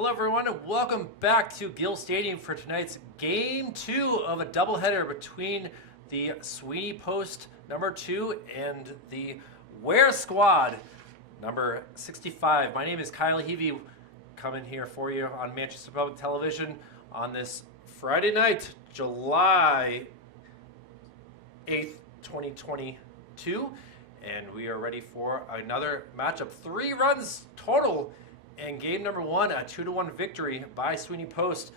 Hello everyone and welcome back to Gill Stadium for tonight's Game 2 of a doubleheader between the Sweeney Post number 2 and the Weare squad number 65. My name is Kyle Heavey, coming here for you on Manchester Public Television on this Friday night, July 8th, 2022. And we are ready for another matchup. 3 runs total in game number 1, a 2-1 victory by Sweeney Post.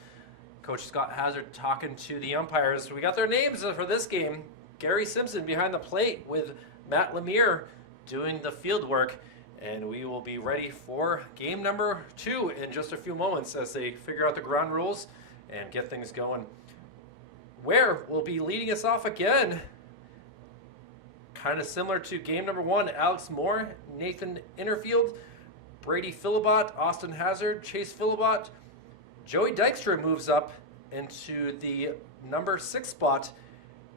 Coach Scott Hazard talking to the umpires. We got their names for this game. Gary Simpson behind the plate with Matt Lemire doing the field work. And we will be ready for game number 2 in just a few moments as they figure out the ground rules and get things going. Weare will be leading us off again. Kind of similar to game number 1, Alex Moore, Nathan Innerfield, Brady Philibot, Austin Hazard, Chase Philibot. Joey Dykstra moves up into the number 6 spot.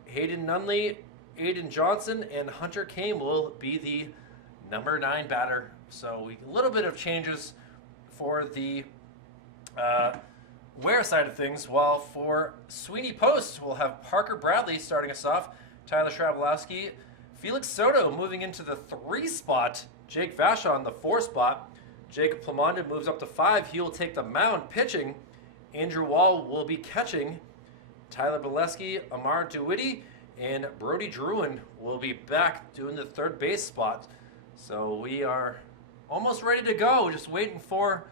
Hayden Nunley, Aiden Johnson, and Hunter Kane will be the number 9 batter. So a little bit of changes for the Weare side of things, while for Sweeney Post, we'll have Parker Bradley starting us off, Tyler Shrabowski, Felix Soto moving into the 3 spot, Jake Vashon the 4 spot. Jacob Plamondon moves up to 5. He will take the mound pitching. Andrew Wall will be catching. Tyler Bileski, Amar DeWitty, and Brody Druin will be back doing the 3rd base spot. So we are almost ready to go, just waiting for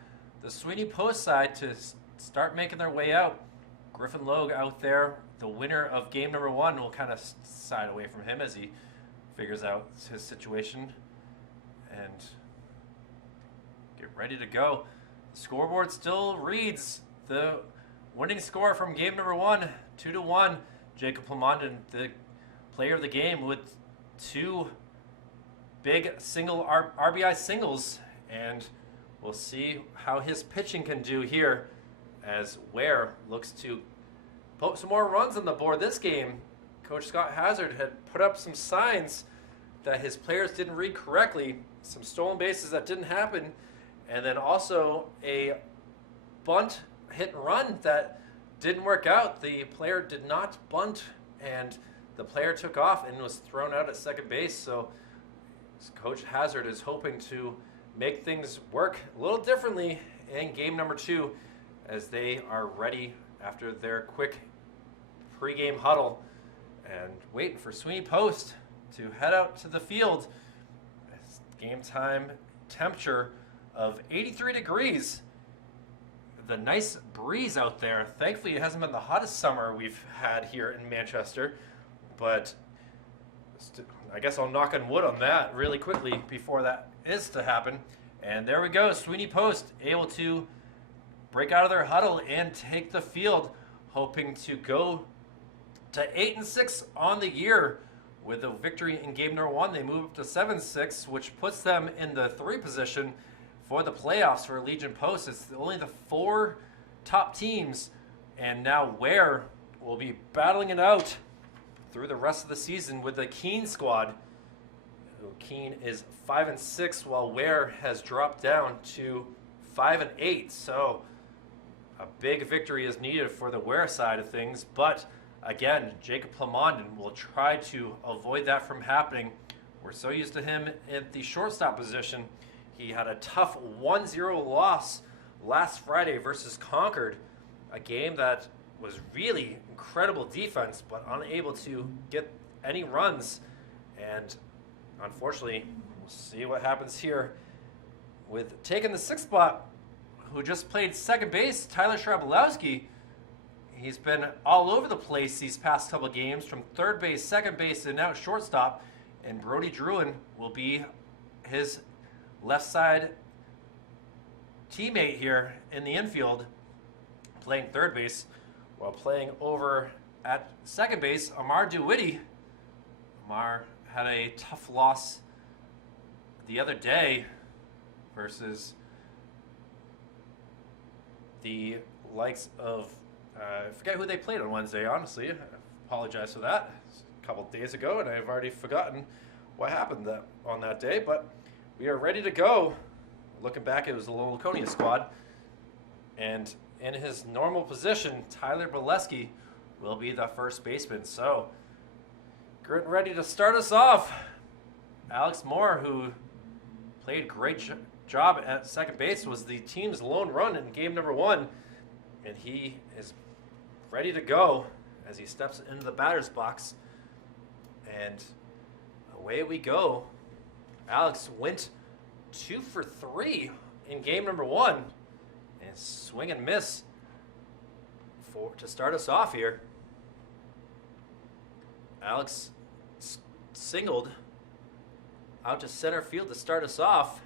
the Sweeney Post side to start making their way out. Griffin Logue out there, the winner of game number 1, will kind of side away from him as he figures out his situation and get ready to go. The scoreboard still reads the winning score from game number 1, 2-1. Jacob Plamondon, the player of the game, with 2 big single RBI singles, and we'll see how his pitching can do here as Weare looks to put some more runs on the board this game. Coach Scott Hazard had put up some signs that his players didn't read correctly, some stolen bases that didn't happen, and then also a bunt hit and run that didn't work out. The player did not bunt, and the player took off and was thrown out at second base. So Coach Hazard is hoping to make things work a little differently in game number 2 as they are ready after their quick pregame huddle and waiting for Sweeney Post to head out to the field. It's game time temperature of 83 degrees. The nice breeze out there. Thankfully, it hasn't been the hottest summer we've had here in Manchester, but I guess I'll knock on wood on that really quickly before that is to happen. And there we go. Sweeney Post able to break out of their huddle and take the field, hoping to go to 8-6 on the year. With a victory in game number 1, they move up to 7-6, which puts them in the 3 position for the playoffs for Legion Post. It's only the 4 top teams, and now Weare will be battling it out through the rest of the season with the Keene squad. Keene is 5-6, while Weare has dropped down to 5-8. So a big victory is needed for the Weare side of things, but again, Jacob Plamondon will try to avoid that from happening. We're so used to him at the shortstop position. He had a tough 1-0 loss last Friday versus Concord, a game that was really incredible defense, but unable to get any runs. And unfortunately, we'll see what happens here with taking the 6th spot, who just played second base, Tyler Shrabowski. He's been all over the place these past couple games, from 3rd base, 2nd base, and now shortstop. And Brody Druin will be his left side teammate here in the infield, playing 3rd base, while playing over at 2nd base, Amar DeWitty. Amar had a tough loss the other day versus the likes of I forget who they played on Wednesday, honestly. I apologize for that. It's a couple days ago, and I've already forgotten what happened on that day. But we are ready to go. Looking back, it was the Laconia squad. And in his normal position, Tyler Bolesky will be the first baseman. So, getting ready to start us off. Alex Moore, who played great job at second base, was the team's lone run in game number 1. And he is ready to go as he steps into the batter's box. And away we go. Alex went 2 for 3 in game number 1. And swing and miss to start us off here. Alex singled out to center field to start us off.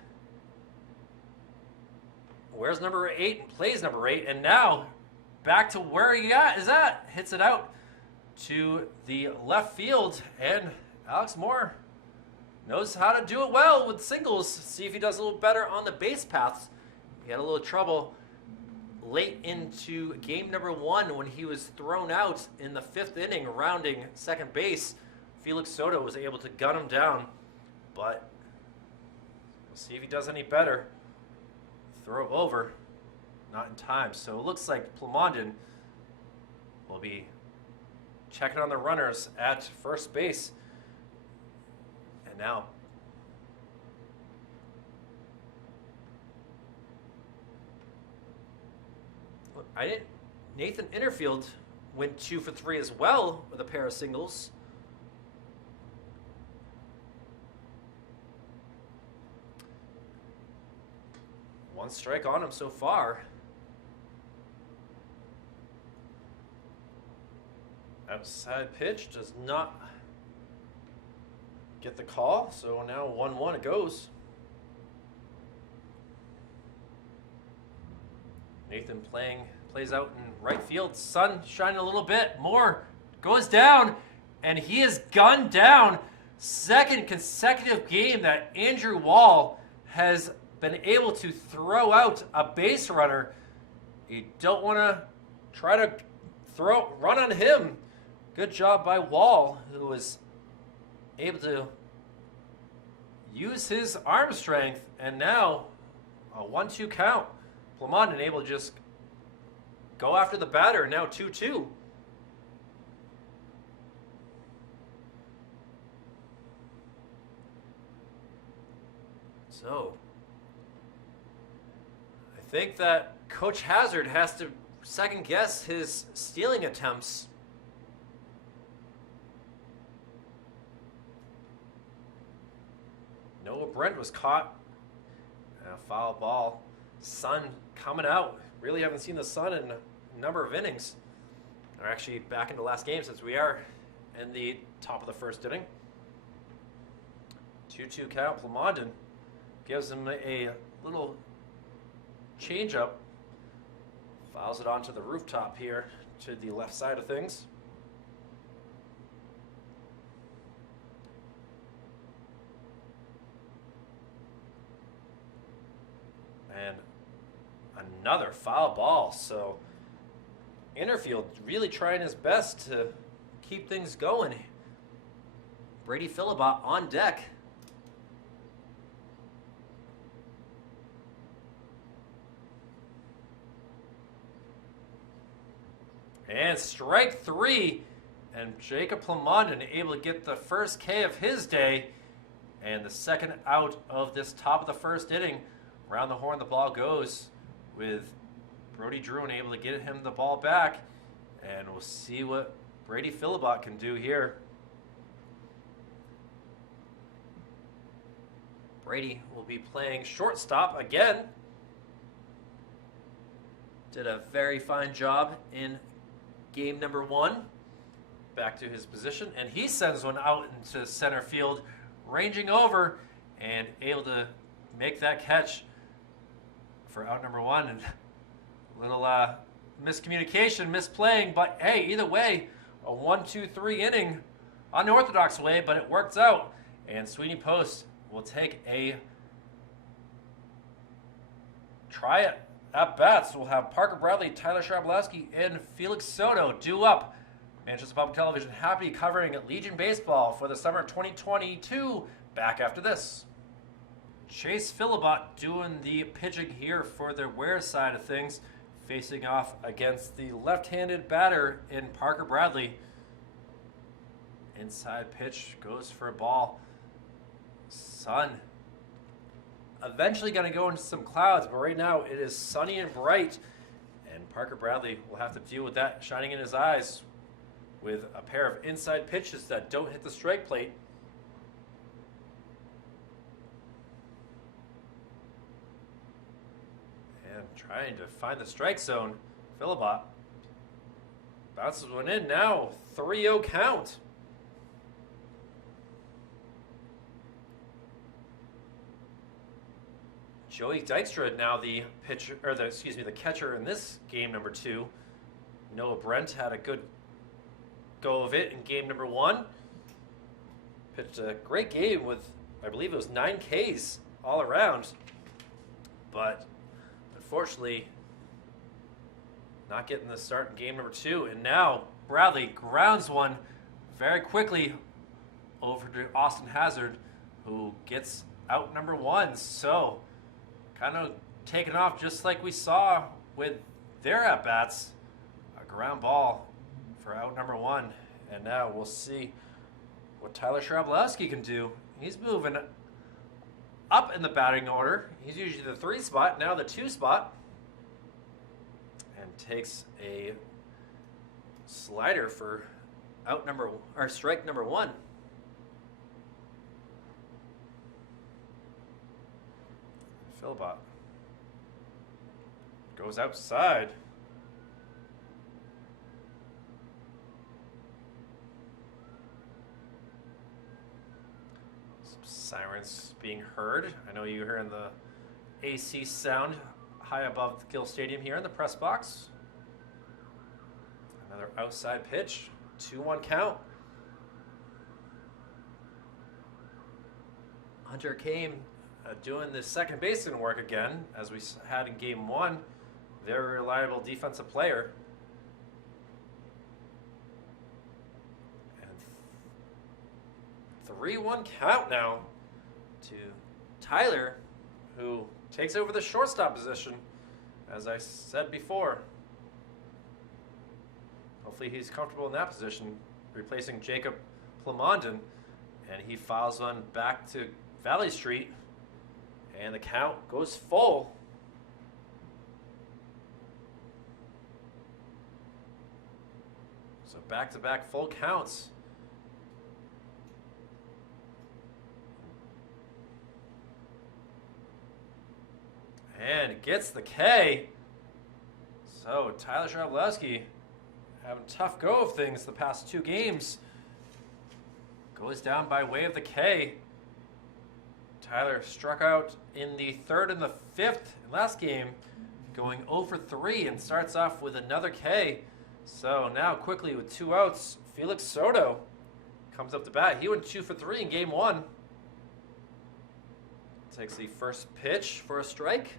Where's number 8 and plays number 8, and now back to where he is at. Hits it out to the left field, and Alex Moore knows how to do it well with singles. See if he does a little better on the base paths. He had a little trouble late into game number 1 when he was thrown out in the 5th inning rounding second base. Felix Soto was able to gun him down, but we'll see if he does any better. Throw over, not in time. So it looks like Plamondon will be checking on the runners at first base. And now Nathan Innerfield went 2 for 3 as well with a pair of singles. One strike on him so far. Outside pitch does not get the call, so now 1-1 it goes. Nathan plays out in right field. Sun shining a little bit. Moore goes down, and he is gunned down. Second consecutive game that Andrew Wall has been able to throw out a base runner. You don't want to try to run on him. Good job by Wall, who was able to use his arm strength, and now a 1-2 count. Plamondon able to just go after the batter, now 2-2. So, I think that Coach Hazard has to second guess his stealing attempts. Noah Brent was caught. And a foul ball. Sun coming out. Really haven't seen the Sun in a number of innings. They're actually back into last game since we are in the top of the first inning. 2-2 count. Plamondon gives him a little changeup. Fouls it onto the rooftop here to the left side of things. And another foul ball. So Innerfield really trying his best to keep things going. Brady Philibot on deck. And strike 3. And Jacob Plamondon able to get the first K of his day. And the second out of this top of the first inning. Around the horn the ball goes with Brody Druin able to get him the ball back. And we'll see what Brady Philibot can do here. Brady will be playing shortstop again. Did a very fine job in game number 1. Back to his position. And he sends one out into center field, ranging over and able to make that catch for out number 1. And a little miscommunication, misplaying, but hey, either way, a 1-2-3 inning unorthodox way, but it works out. And Sweeney Post will take a try it at bats. We'll have Parker Bradley, Tyler Shablowski, and Felix Soto due up. Manchester Public Television happy covering Legion Baseball for the summer 2022. Back after this. Chase Philibot doing the pitching here for the Weare side of things. facing off against the left-handed batter in Parker Bradley. Inside pitch goes for a ball. Sun eventually going to go into some clouds, but right now it is sunny and bright, and Parker Bradley will have to deal with that shining in his eyes with a pair of inside pitches that don't hit the strike plate. And trying to find the strike zone. Philibot bounces one in. Now 3-0 count. Joey Dykstra now the pitcher, or the catcher in this game number 2. Noah Brent had a good go of it in game number 1. Pitched a great game with, I believe it was 9 Ks all around, but unfortunately not getting the start in game number 2. And now Bradley grounds one very quickly over to Austin Hazard, who gets out number 1. So kind of taken off just like we saw with their at-bats. A ground ball for out number 1. And now we'll see what Tyler Shrabelowski can do. He's moving up in the batting order. He's usually the 3 spot, now the 2 spot. And takes a slider for strike number 1. Philibot goes outside. Some sirens being heard. I know you're hearing the AC sound high above Gill Stadium here in the press box. Another outside pitch. 2-1 count. Hunter came doing the second baseman work again, as we had in game 1. Very reliable defensive player. And 3-1 count now to Tyler, who takes over the shortstop position, as I said before. Hopefully he's comfortable in that position, replacing Jacob Plamondon. And he files one back to Valley Street. And the count goes full. So back-to-back full counts. And gets the K. So Tyler Shrabelowski having a tough go of things the past 2 games. Goes down by way of the K. Tyler struck out in the 3rd and the 5th last game, going 0 for 3, and starts off with another K. So now quickly with 2 outs, Felix Soto comes up to bat. He went 2 for 3 in game 1. Takes the first pitch for a strike.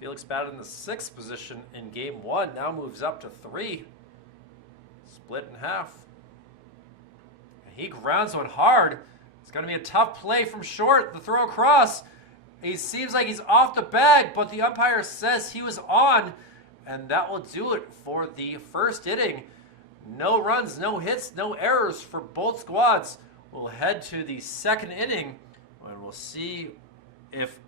Felix batted in the 6th position in game 1, now moves up to 3. Split in half. And he grounds one hard. It's going to be a tough play from short, the throw across. He seems like he's off the bag, but the umpire says he was on, and that will do it for the first inning. No runs, no hits, no errors for both squads. We'll head to the 2nd inning, and we'll see if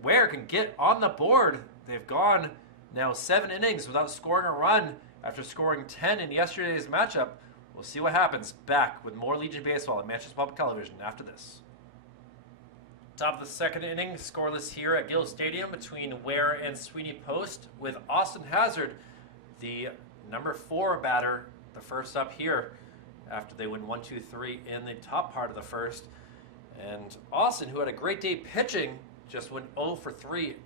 Weare can get on the board. They've gone now 7 innings without scoring a run after scoring 10 in yesterday's matchup. We'll see what happens. Back with more Legion Baseball at Manchester Public Television after this. Top of the 2nd inning, scoreless here at Gill Stadium between Weare and Sweeney Post, with Austin Hazard, the number 4 batter, the first up here after they win 1-2-3 in the top part of the first. And Austin, who had a great day pitching, just went 0 for 3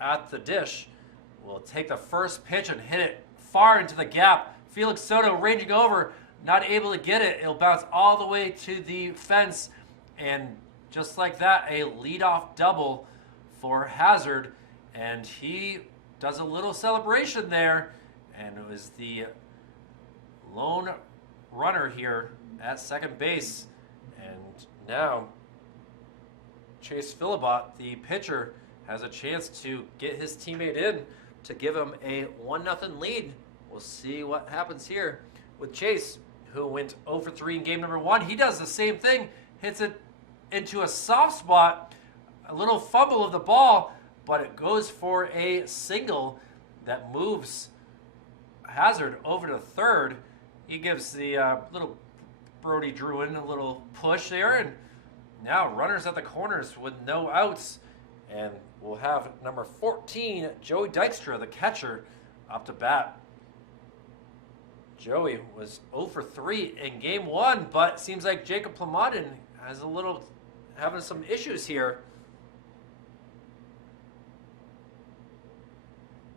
at the dish, will take the first pitch and hit it far into the gap. Felix Soto ranging over, not able to get it. It'll bounce all the way to the fence, and just like that, a leadoff double for Hazard, and he does a little celebration there, and it was the lone runner here at second base. And now Chase Philibot, the pitcher, has a chance to get his teammate in to give him a 1-0 lead. We'll see what happens here with Chase, who went 0 for 3 in game number 1. He does the same thing, hits it into a soft spot, a little fumble of the ball, but it goes for a single that moves Hazard over to third. He gives the little Brody Druin a little push there, and now runners at the corners with no outs. And we'll have number 14, Joey Dykstra, the catcher, up to bat. Joey was 0 for 3 in game 1, but seems like Jacob Plamondon has having some issues here.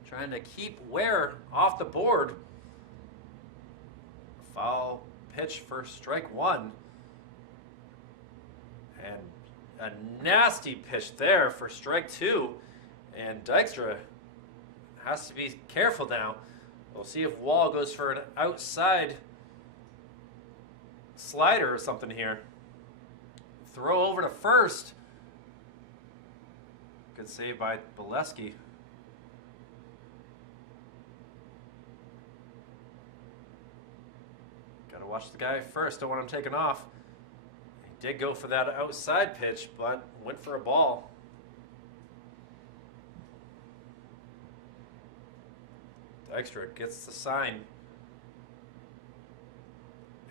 Trying to keep Weare off the board. Foul pitch for strike 1. And a nasty pitch there for strike 2. And Dykstra has to be careful now. We'll see if Wall goes for an outside slider or something here. Throw over to first. Good save by Bolesky. Gotta watch the guy first, don't want him taken off. He did go for that outside pitch, but went for a ball. Dykstra gets the sign.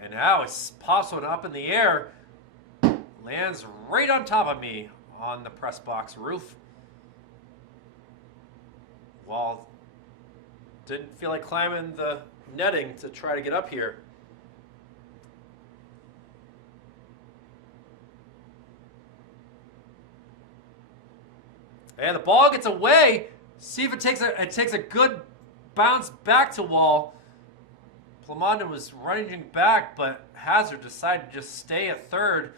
And now it pops one up in the air. Lands right on top of me on the press box roof. Wall didn't feel like climbing the netting to try to get up here. And the ball gets away. See if it takes a good bounce back to Wall. Plamondon was running back, but Hazard decided to just stay at third.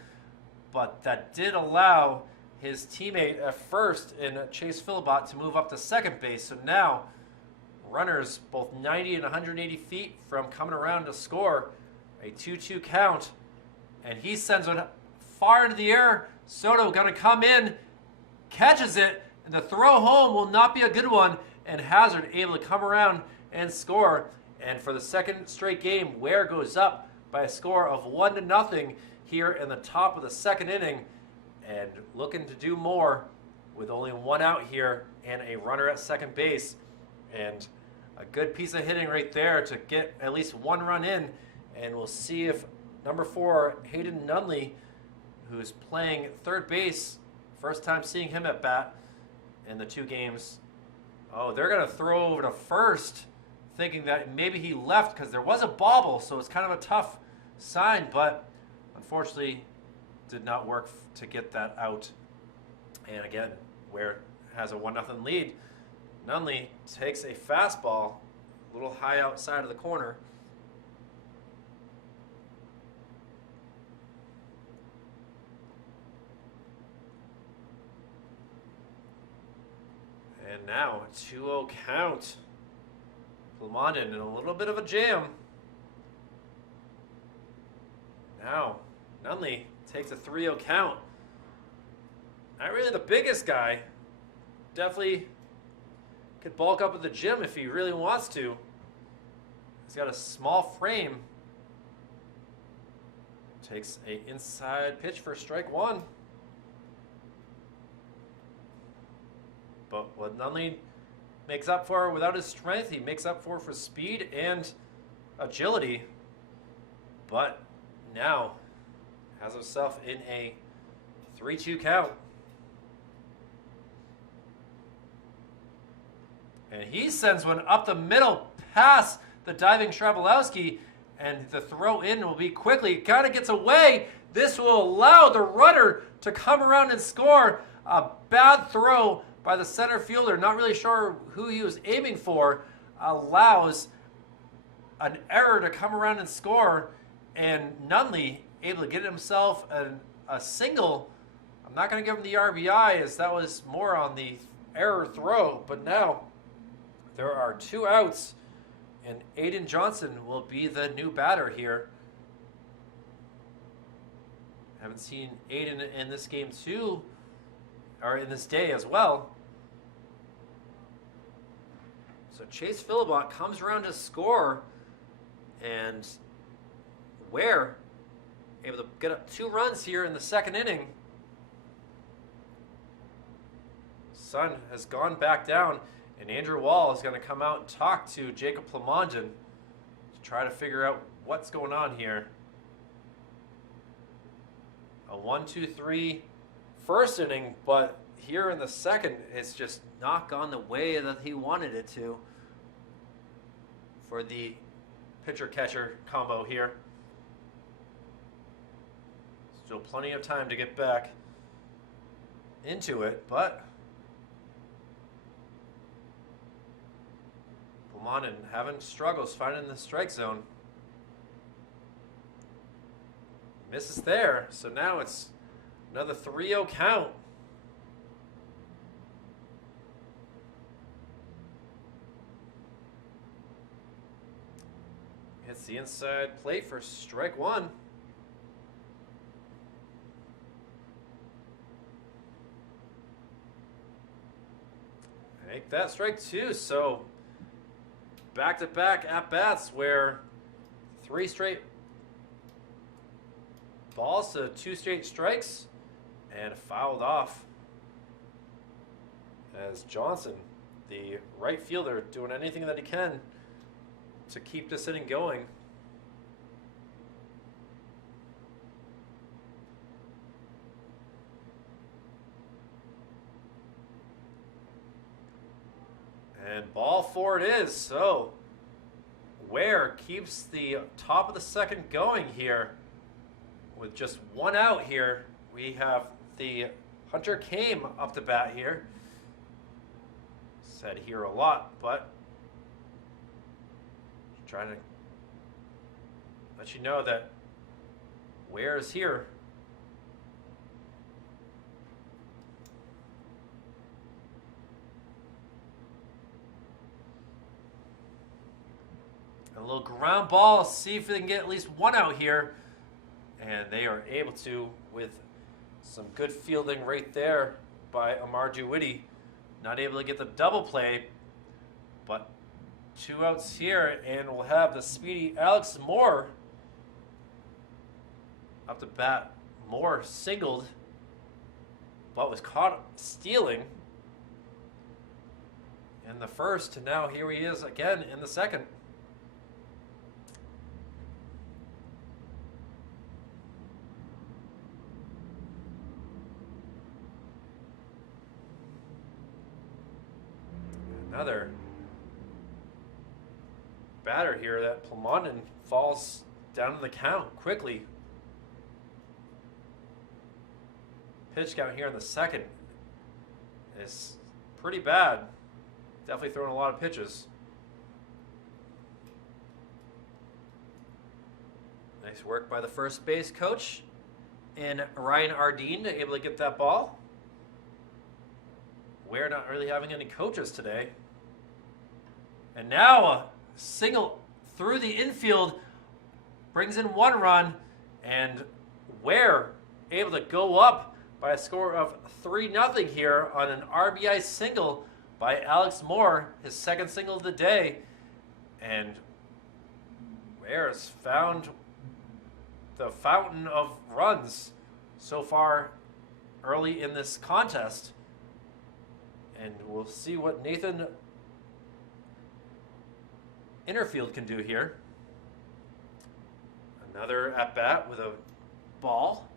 But that did allow his teammate at first in Chase Philibot to move up to second base. So now runners both 90 and 180 feet from coming around to score. A 2-2 count. And he sends one far into the air. Soto going to come in, catches it, and the throw home will not be a good one. And Hazard able to come around and score. And for the second straight game, Weare goes up by a score of 1-0 here in the top of the second inning. And looking to do more with only one out here and a runner at second base. And a good piece of hitting right there to get at least one run in. And we'll see if number 4, Hayden Nunley, who's playing third base, first time seeing him at bat in the 2 games. Oh, they're going to throw over to first, thinking that maybe he left because there was a bobble, so it's kind of a tough sign, but unfortunately did not work to get that out. And again, Weare has a 1-0 lead. Nunley takes a fastball, a little high outside of the corner. And now a 2-0 count. Plamondon in a little bit of a jam. Now Nunley takes a 3-0 count. Not really the biggest guy. Definitely could bulk up at the gym if he really wants to. He's got a small frame. Takes an inside pitch for strike 1. But what Nunley makes up for without his strength, he makes up for speed and agility. But now has himself in a 3-2 count. And he sends one up the middle past the diving Shrabelowski, and the throw in will be quickly. Kind of gets away. This will allow the runner to come around and score. A bad throw by the center fielder, not really sure who he was aiming for, allows an error to come around and score, and Nunley able to get himself a single. I'm not going to give him the RBI, as that was more on the error throw, but now there are 2 outs, and Aiden Johnson will be the new batter here Haven't seen Aiden in this game too, or in this day as well. So Chase Philibot comes around to score, and Weare able to get up 2 runs here in the second inning. Sun has gone back down, and Andrew Wall is going to come out and talk to Jacob Plamondon to try to figure out what's going on here. A 1-2-3 first inning, but here in the second, it's just not gone the way that he wanted it to for the pitcher-catcher combo here. Still plenty of time to get back into it, but Plamondon having struggles finding the strike zone. Misses there, so now it's another 3-0 count. Hits the inside plate for strike 1. Make that strike 2, so back-to-back at-bats where 3 straight balls to 2 straight strikes and fouled off as Johnson, the right fielder, doing anything that he can to keep this inning going. And ball 4 it is, so Weare keeps the top of the second going here. With just 1 out here, we have the Hunter Came up to bat here. Said here a lot, but trying to let you know that Weare is here. A little ground ball, see if they can get at least 1 out here. And they are able to with some good fielding right there by Amar Duwitty. Not able to get the double play, but 2 outs here, and we'll have the speedy Alex Moore up to bat. Moore singled, but was caught stealing in the first, and now here he is again in the second. Another batter here that Plamondon falls down to the count quickly. Pitch count here in the second is pretty bad. Definitely throwing a lot of pitches. Nice work by the first base coach and Ryan Ardeen, able to get that ball. We're not really having any coaches today. And now a single through the infield brings in 1 run, and Weare able to go up by a score of 3-0 here on an RBI single by Alex Moore, his second single of the day. And Weare has found the fountain of runs so far early in this contest. And we'll see what Nathan Innerfield can do here. Another at-bat with a ball.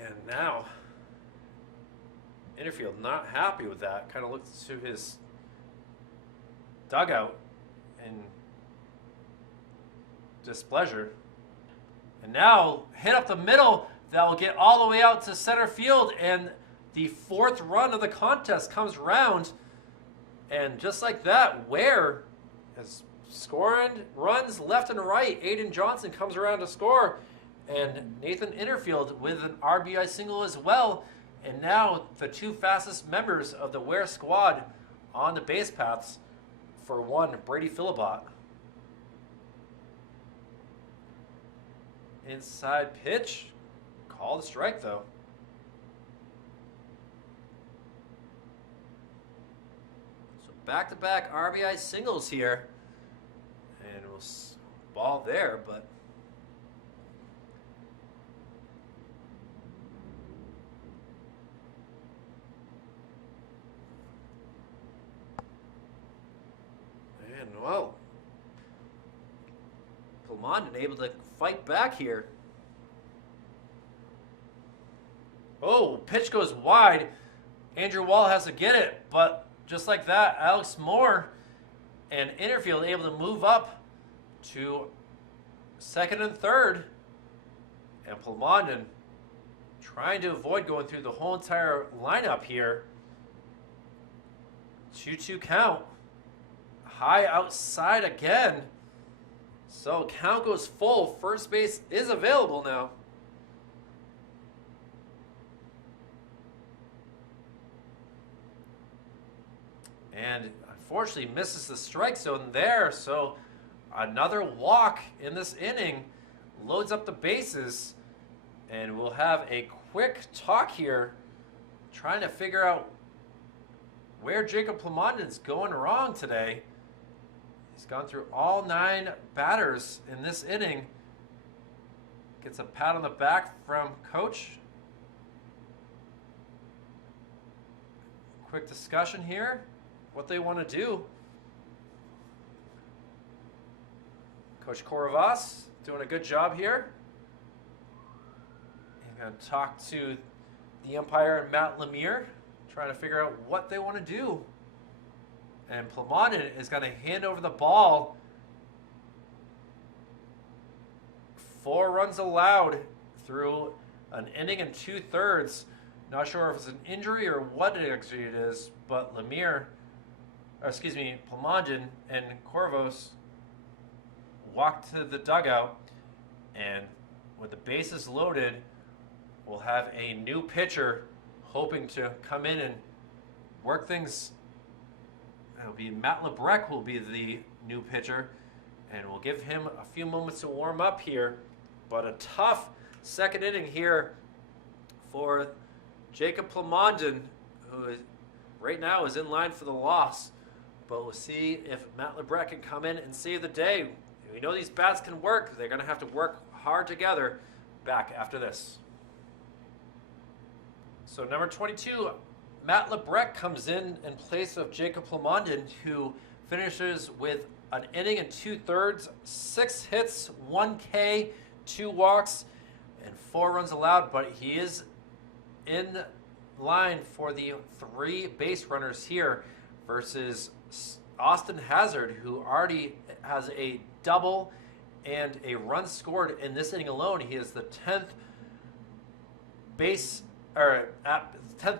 And now, Innerfield not happy with that. Kind of looks to his dugout in displeasure. And now hit up the middle, that will get all the way out to center field, and the 4th run of the contest comes round. And just like that, Weare is scoring runs left and right. Aiden Johnson comes around to score, and Nathan Innerfield with an RBI single as well. And now the two fastest members of the Weare squad on the base paths. For one, Brady Philibot. Inside pitch. Call the strike, though. So back-to-back RBI singles here. And we'll ball there, but... And, well... Plamondon able to fight back here. Oh, pitch goes wide. Andrew Wall has to get it, but just like that, Alex Moore and Innerfield able to move up to second and third. And Plamondon trying to avoid going through the whole entire lineup here. 2-2 count. High outside again. So count goes full. First base is available now. And unfortunately misses the strike zone there. So another walk in this inning loads up the bases. And we'll have a quick talk here trying to figure out where Jacob Plamondon's going wrong today. He's gone through all 9 batters in this inning. Gets a pat on the back from coach. Quick discussion here. What they want to do. Coach Korovas doing a good job here. He's going to talk to the umpire and Matt Lemire, trying to figure out what they want to do. And Plamondon is going to hand over the ball. 4 runs allowed through an inning and 2/3. Not sure if it's an injury or what actually it is, but Plamondon and Corvos walked to the dugout, and with the bases loaded, we'll have a new pitcher hoping to come in and work things. It'll be Matt Lebrec will be the new pitcher, and we'll give him a few moments to warm up here. But a tough second inning here for Jacob Plamondon, who right now is in line for the loss. But we'll see if Matt Lebrec can come in and save the day. We know these bats can work. They're going to have to work hard together. Back after this. So number 22, Matt Lebrec comes in place of Jacob Plamondon, who finishes with an inning and 2/3, 6 hits, 1 K, 2 walks, and 4 runs allowed. But he is in line for the 3 base runners here versus Austin Hazard, who already has a double and a run scored in this inning alone. He is the 10th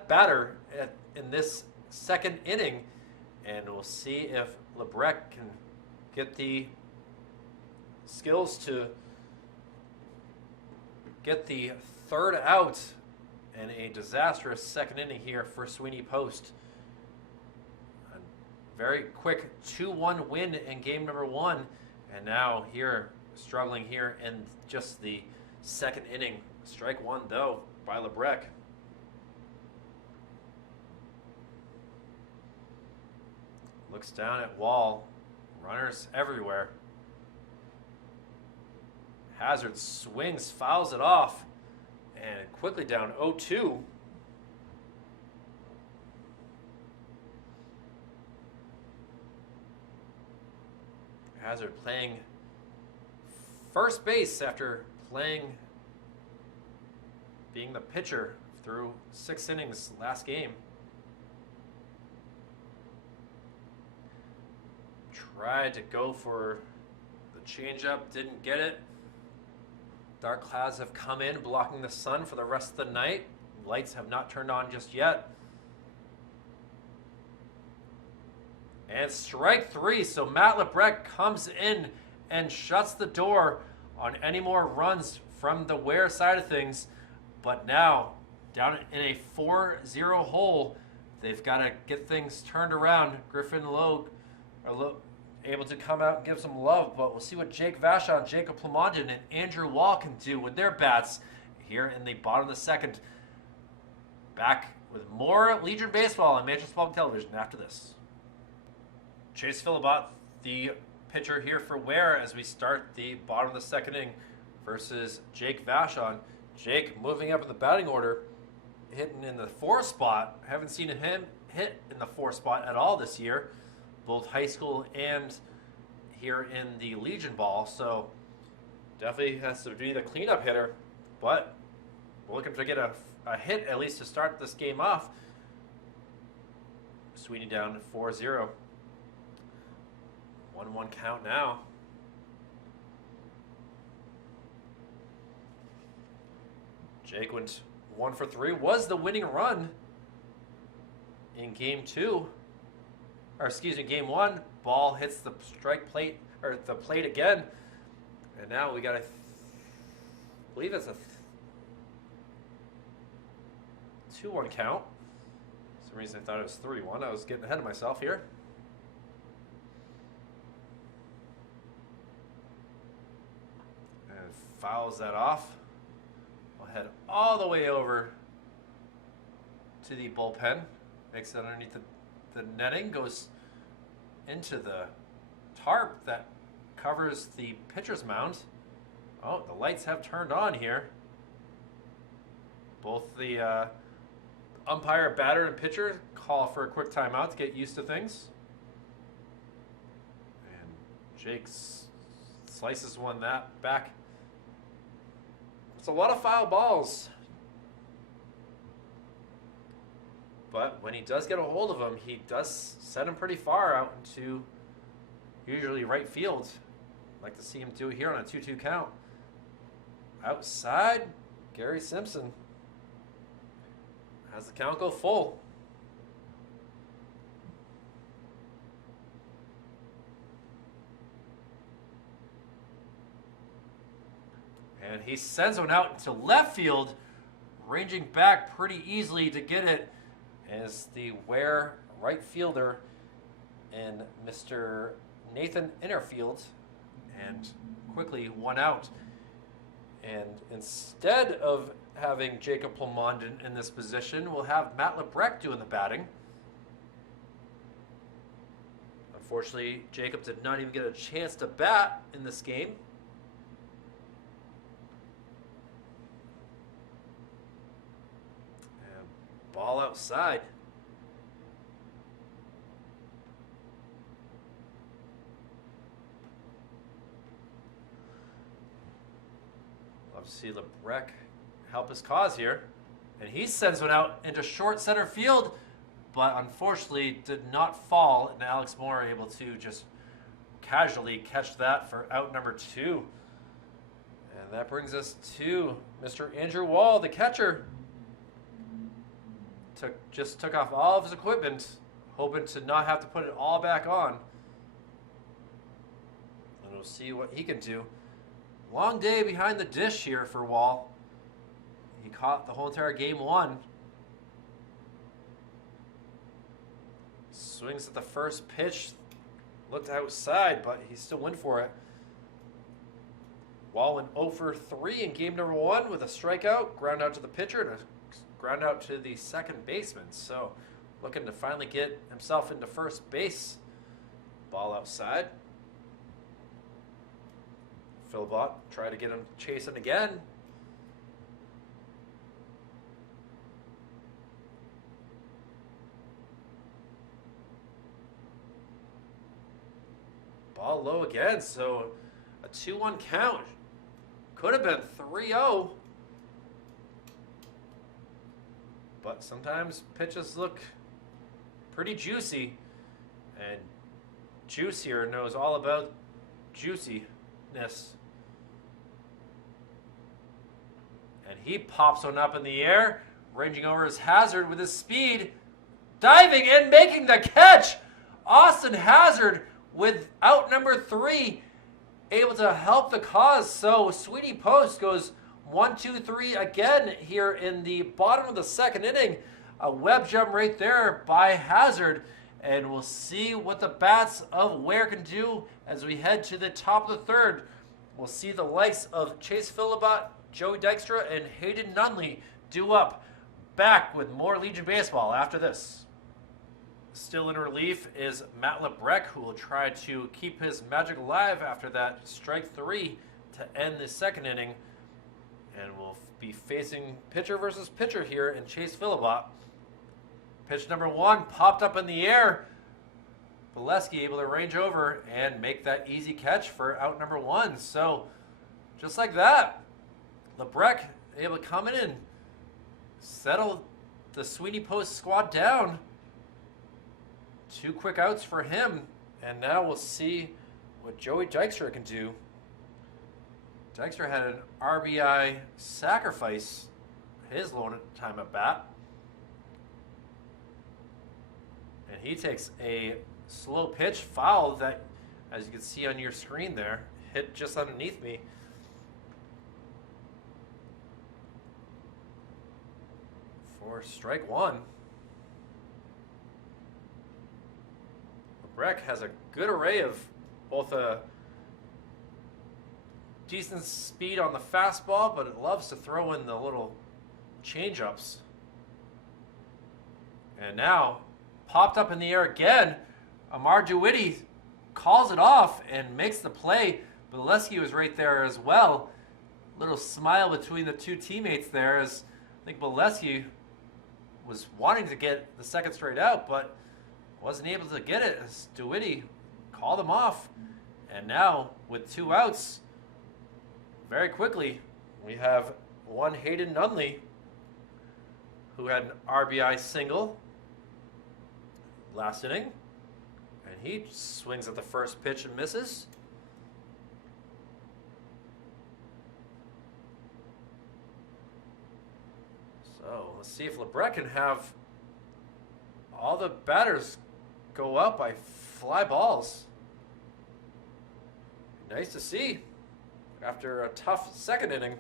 batter in this second inning, and we'll see if Lebrec can get the skills to get the 3rd out in a disastrous second inning here for Sweeney Post. A very quick 2-1 win in game number 1, and now here struggling here in just the second inning. Strike 1 though by Lebrec. Looks down at Wall. Runners everywhere. Hazard swings, fouls it off, and quickly down 0-2. Hazard playing first base after being the pitcher through 6 innings last game. Tried to go for the changeup, didn't get it. Dark clouds have come in, blocking the sun for the rest of the night. Lights have not turned on just yet. And strike 3, so Matt Lebrec comes in and shuts the door on any more runs from the Weare side of things. But now down in a 4-0 hole. They've got to get things turned around. Griffin Logue are able to come out and give some love, but we'll see what Jake Vachon, Jacob Plamondon, and Andrew Wall can do with their bats here in the bottom of the second. Back with more Legion Baseball on Manchester Public Television after this. Chase Philibot, the pitcher here for Weare, as we start the bottom of the second inning versus Jake Vachon. Jake moving up in the batting order, hitting in the 4 spot. Haven't seen him hit in the 4 spot at all this year, both high school and here in the Legion ball. So definitely has to be the cleanup hitter, but we're looking to get a hit at least to start this game off. Sweeney down 4-0. 1-1 count now. Jake went 1 for 3. Was the winning run in game 2. Or excuse me, game 1. Ball hits the strike plate, or the plate again. And now we got I believe it's a 2-1 count. For some reason I thought it was 3-1. I was getting ahead of myself here. And fouls that off. We'll head all the way over to the bullpen. Makes it underneath the netting. Goes into the tarp that covers the pitcher's mound. Oh, the lights have turned on here. Both the umpire, batter, and pitcher call for a quick timeout to get used to things. And Jake slices one that back. It's a lot of foul balls. But when he does get a hold of him, he does send him pretty far out into usually right field. I'd like to see him do it here on a 2-2 count. Outside, Gary Simpson has the count go full. And he sends one out to left field, ranging back pretty easily to get it, as the Weare right fielder and Mr. Nathan Innerfield, and quickly 1 out. And instead of having Jacob Plamondon in this position, we'll have Matt Lebrecht doing the batting. Unfortunately, Jacob did not even get a chance to bat in this game. And ball outside. Love to see Lebrecht help his cause here. And he sends one out into short center field, but unfortunately did not fall, and Alex Moore able to just casually catch that for out number 2. And that brings us to Mr. Andrew Wall, the catcher. Just took off all of his equipment, hoping to not have to put it all back on. And we'll see what he can do. Long day behind the dish here for Wall. He caught the whole entire game 1. Swings at the first pitch. Looked outside, but he still went for it. Wall went 0 for 3 in game number 1 with a strikeout, ground out to the pitcher, and a ground out to the second baseman. So looking to finally get himself into first base. Ball outside. Philibot try to get him chasing again. Ball low again, so a 2-1 count. Could have been 3-0. But sometimes pitches look pretty juicy. And Juice here knows all about juiciness. And he pops one up in the air, ranging over his Hazard with his speed, diving and making the catch. Austin Hazard with out number 3, able to help the cause. So Sweeney Post goes 1, 2, 3 again here in the bottom of the second inning. A web jump right there by Hazard. And we'll see what the bats of Weare can do as we head to the top of the third. We'll see the likes of Chase Philibot, Joey Dykstra, and Hayden Nunley do up. Back with more Legion Baseball after this. Still in relief is Matt Lebrecq, who will try to keep his magic alive after that strike 3 to end the second inning. And we'll be facing pitcher versus pitcher here in Chase Philibot. Pitch number 1 popped up in the air. Bolesky able to range over and make that easy catch for out number 1. So, just like that, Lebrecq able to come in and settle the Sweeney Post squad down. 2 quick outs for him. And now we'll see what Joey Dykstra can do. Dykstra had an RBI sacrifice his lone time at bat. And he takes a slow pitch foul that, as you can see on your screen there, hit just underneath me. For strike 1. Lebrecq has a good array of both a decent speed on the fastball, but it loves to throw in the little change-ups. And now, popped up in the air again. Amar Dewitty calls it off and makes the play. Bolesky was right there as well. Little smile between the two teammates there, as I think Bolesky was wanting to get the second straight out, but wasn't able to get it as Dewitty called him off. And now, with 2 outs, very quickly, we have one Hayden Nunley, who had an RBI single last inning, and he swings at the first pitch and misses. So let's see if Lebrecq can have all the batters go out by fly balls. Nice to see after a tough second inning.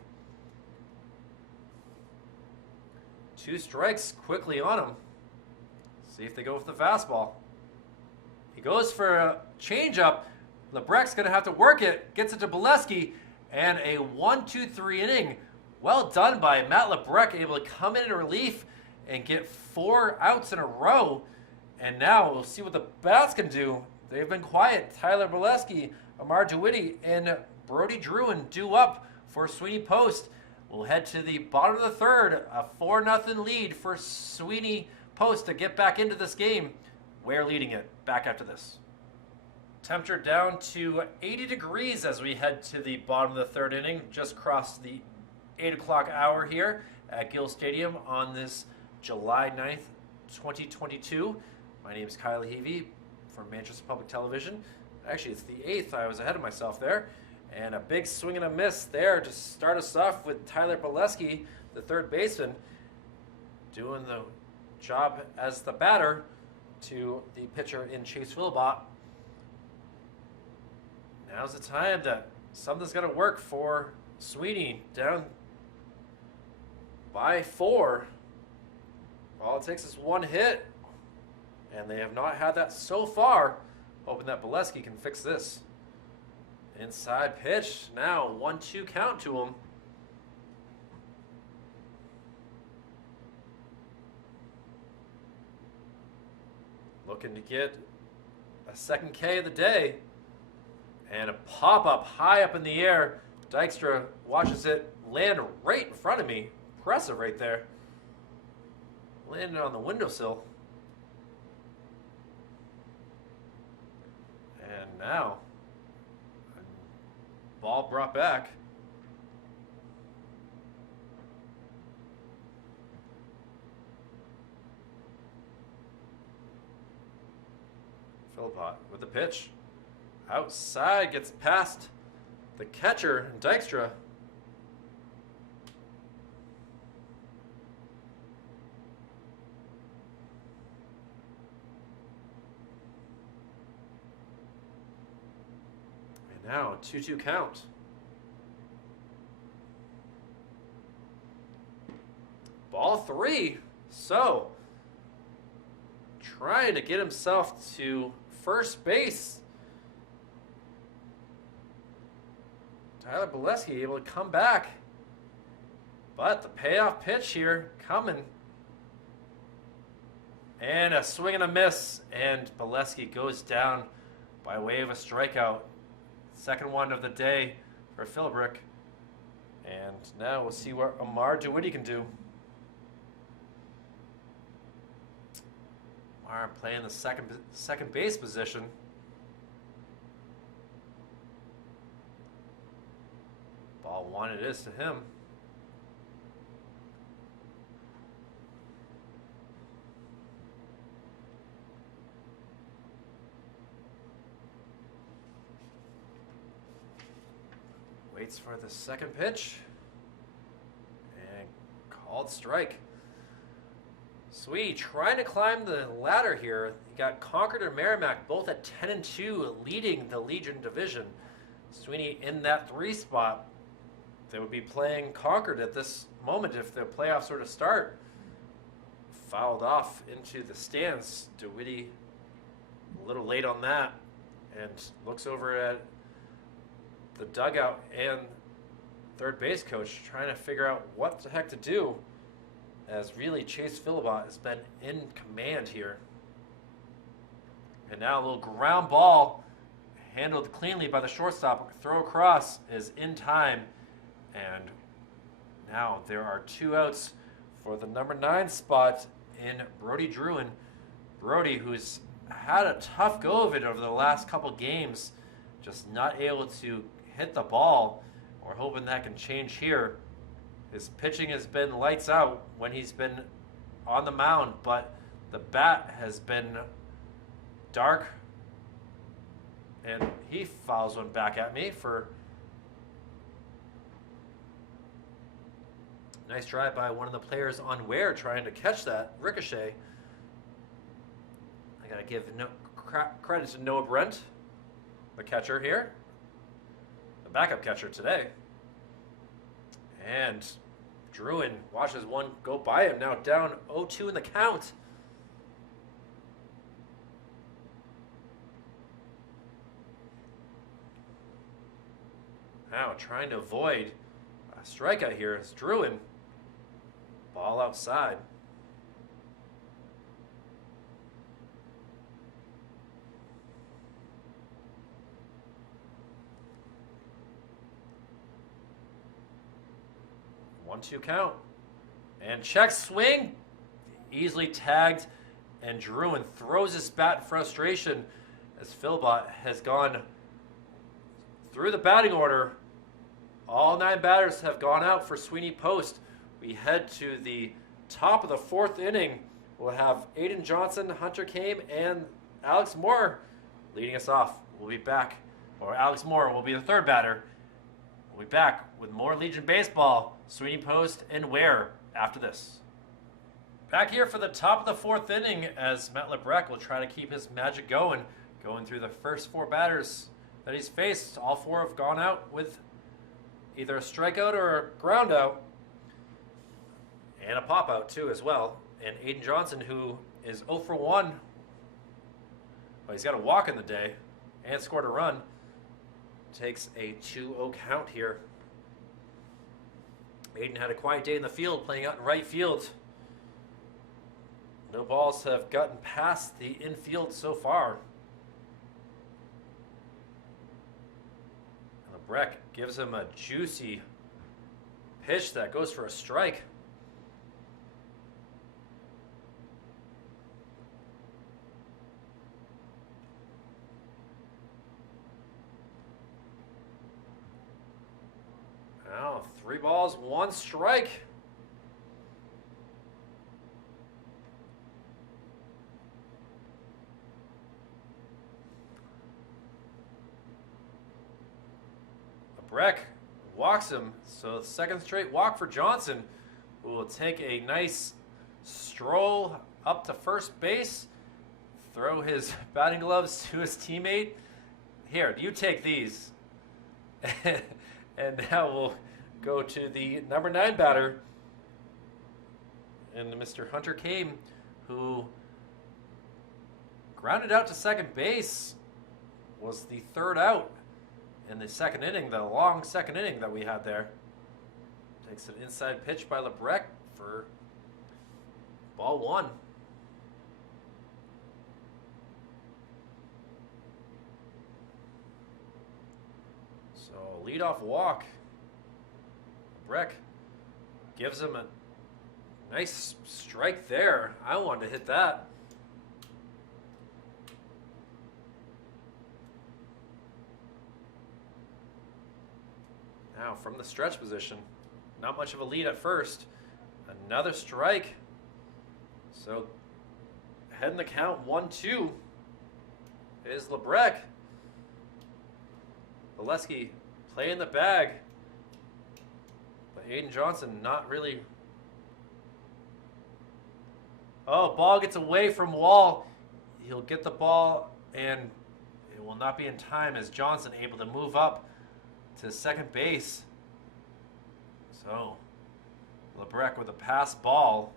2 strikes quickly on him. See if they go with the fastball. He goes for a changeup. Lebrecq's going to have to work it. Gets it to Bolesky. And a 1-2-3 inning. Well done by Matt Lebrecq, able to come in relief and get 4 outs in a row. And now we'll see what the bats can do. They've been quiet. Tyler Bolesky, Amar Dewitty, and Brody Druin due up for Sweeney Post. We'll head to the bottom of the third. A 4-0 lead for Sweeney Post to get back into this game. We're leading it. Back after this. Temperature down to 80 degrees as we head to the bottom of the third inning. Just crossed the 8 o'clock hour here at Gill Stadium on this July 9th, 2022. My name is Kyle Heavey from Manchester Public Television. Actually, it's the 8th. I was ahead of myself there. And a big swing and a miss there to start us off with Tyler Bolesky, the third baseman, doing the job as the batter to the pitcher in Chase Philibot. Now's the time that something's going to work for Sweeney, down by 4. All it takes is 1 hit, and they have not had that so far. Hoping that Bolesky can fix this. Inside pitch, now 1-2 count to him. Looking to get a second K of the day. And a pop-up high up in the air. Dykstra watches it land right in front of me. Impressive right there. Landed on the windowsill. And now, ball brought back. Philibot with the pitch. Outside, gets past the catcher, Dykstra. And now, 2-2 count. 3. So, trying to get himself to first base. Tyler Bolesky able to come back. But the payoff pitch here coming. And a swing and a miss. And Bolesky goes down by way of a strikeout. Second one of the day for Philbrick. And now we'll see what Amar DeWitty can do. Amar playing the second base position. Ball 1 it is to him. Waits for the second pitch. And called strike. Sweeney trying to climb the ladder here. You got Concord and Merrimack both at 10-2, leading the Legion division. Sweeney in that 3 spot. They would be playing Concord at this moment if the playoffs were to start. Fouled off into the stands. DeWitty a little late on that. And looks over at the dugout and third base coach trying to figure out what the heck to do, as really Chase Philibot has been in command here. And now a little ground ball handled cleanly by the shortstop. Throw across is in time. And now there are 2 outs for the number 9 spot in Brody Druin. Brody, who's had a tough go of it over the last couple games, just not able to hit the ball. We're hoping that can change here. His pitching has been lights out when he's been on the mound, but the bat has been dark. And he fouls one back at me for nice try by one of the players on Weare trying to catch that ricochet. I gotta give credit to Noah Brent, the catcher here, the backup catcher today. And Druin watches one go by him, now down 0-2 in the count. Now trying to avoid a strikeout here is Druin. Ball outside. One-two count. And check swing. Easily tagged. And Druin throws his bat in frustration as Philbot has gone through the batting order. All 9 batters have gone out for Sweeney Post. We head to the top of the 4th inning. We'll have Aiden Johnson, Hunter Kame, and Alex Moore leading us off. We'll be back, or Alex Moore will be the 3rd batter. We'll be back with more Legion Baseball, Sweeney Post, and Weare after this. Back here for the top of the 4th inning as Matt Lebrecht will try to keep his magic going through the first 4 batters that he's faced. All 4 have gone out with either a strikeout or a ground out. And a pop-out, too, as well. And Aiden Johnson, who is 0 for 1. But he's got a walk in the day and scored a run. Takes a 2-0 count here. Aiden had a quiet day in the field, playing out in right field. No balls have gotten past the infield so far. And Lebrecht gives him a juicy pitch that goes for a strike. Now, 3 balls, 1 strike. Lebrecht walks him, so 2nd straight walk for Johnson, who will take a nice stroll up to first base, throw his batting gloves to his teammate. Here, you take these. And now we'll go to the number 9 batter. And Mr. Hunter came, who grounded out to second base, was the third out in the second inning, the long second inning that we had there. Takes an inside pitch by Lebrec for ball one. So leadoff walk. Lebrec gives him a nice strike there. I wanted to hit that. Now from the stretch position, not much of a lead at first. Another strike. So heading the count 1-2 is Lebrec. Valesky playing the bag. But Aiden Johnson not really. Oh, ball gets away from Wall. He'll get the ball, and it will not be in time as Johnson able to move up to second base. So Lebrec with a pass ball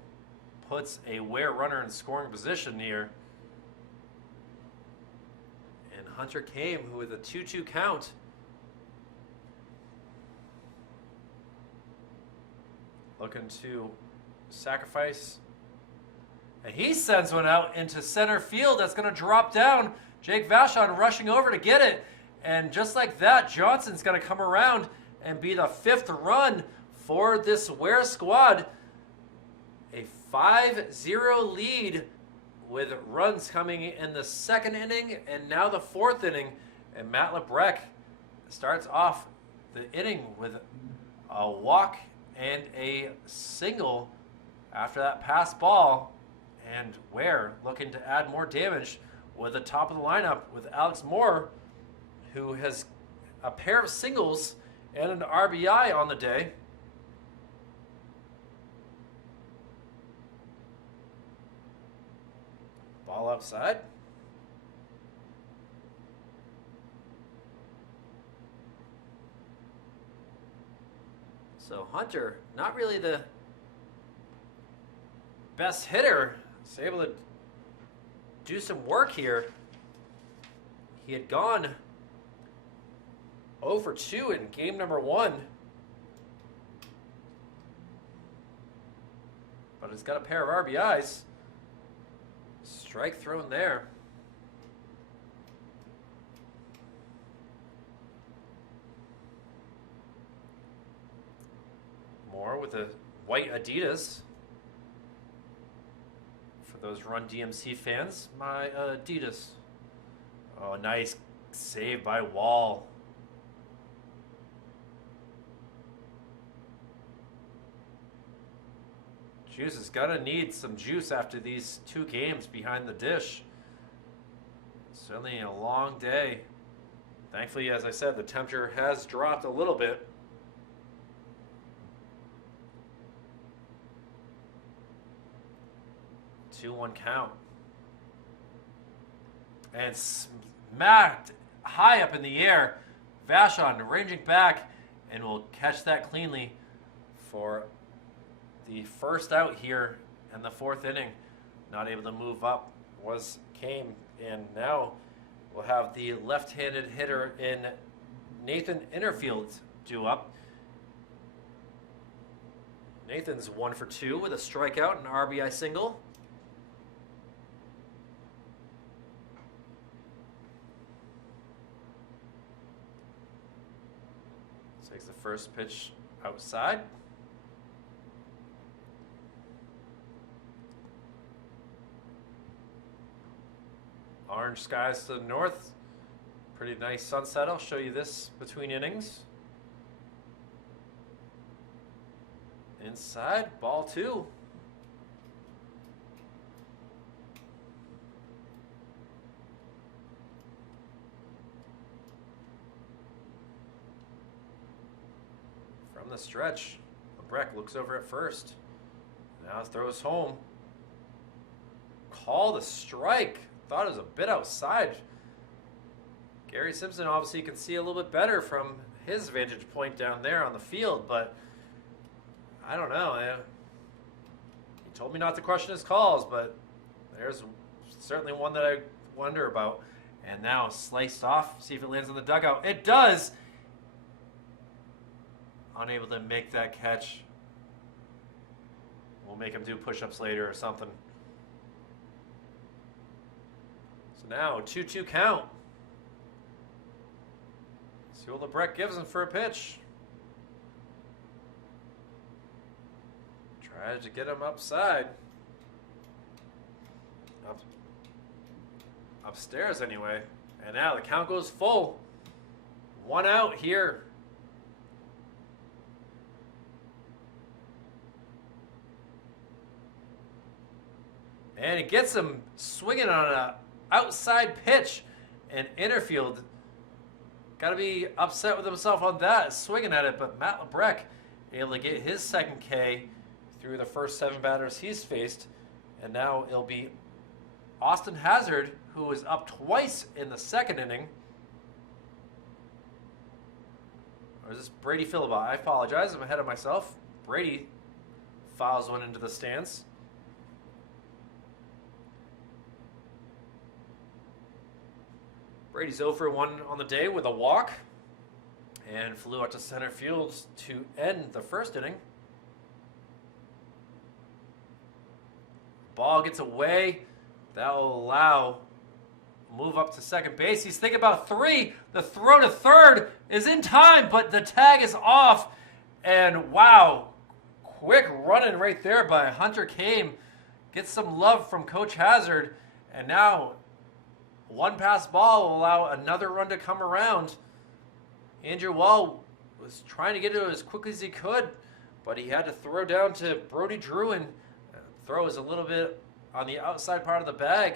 puts a Weare runner in scoring position here. And Hunter came, who with a 2-2 count. Looking to sacrifice. And he sends one out into center field. That's going to drop down. Jake Vachon rushing over to get it. And just like that, Johnson's going to come around and be the fifth run for this Weare squad. A 5-0 lead with runs coming in the second inning and now the fourth inning. And Matt Lebrec starts off the inning with a walk and a single after that pass ball. And Weare looking to add more damage with the top of the lineup with Alex Moore, who has a pair of singles and an RBI on the day. Ball outside. So Hunter, not really the best hitter, is able to do some work here. He had gone 0 for 2 in game number 1. But he's got a pair of RBIs. Strike thrown there. Moore with the white Adidas. For those Run DMC fans, my Adidas. Oh, nice save by Wall. Juice is gonna need some juice after these 2 games behind the dish. Certainly a long day. Thankfully, as I said, the temperature has dropped a little bit. Two 2-1 count. And smacked high up in the air. Vachon ranging back and will catch that cleanly for the first out here in the 4th inning. Not able to move up was Kame, and now we'll have the left-handed hitter in Nathan Innerfield due up. Nathan's 1 for 2 with a strikeout and an RBI single. Takes the first pitch outside. Orange skies to the north. Pretty nice sunset. I'll show you this between innings. Inside, ball 2. From the stretch, Lebrec looks over at first. Now throws home. Called a strike. Thought it was a bit outside. Gary Simpson obviously can see a little bit better from his vantage point down there on the field, but I don't know. He told me not to question his calls, but there's certainly one that I wonder about. And now sliced off. See if it lands on the dugout. It does. Unable to make that catch. We'll make him do push-ups later or something. So now 2-2 count. See what LeBrec gives him for a pitch. Tries to get him upside. Upstairs anyway. And now the count goes full. 1 out here. And it gets him swinging on an outside pitch. And Innerfield got to be upset with himself on that, swinging at it. But Matt LeBrec able to get his second K through the first 7 batters he's faced. And now it'll be Austin Hazard, who was up twice in the second inning. Or is this Brady Philibot? I apologize, I'm ahead of myself. Brady fouls one into the stands. Brady's 0 for 1 on the day with a walk and flew out to center field to end the first inning. Ball gets away. That will allow move up to second base. He's thinking about 3. The throw to third is in time, but the tag is off. And wow, quick running right there by Hunter Kame. Gets some love from Coach Hazard. And now one pass ball will allow another run to come around. Andrew Wall was trying to get it as quickly as he could, but he had to throw down to Brody Druin. Throw is a little bit on the outside part of the bag.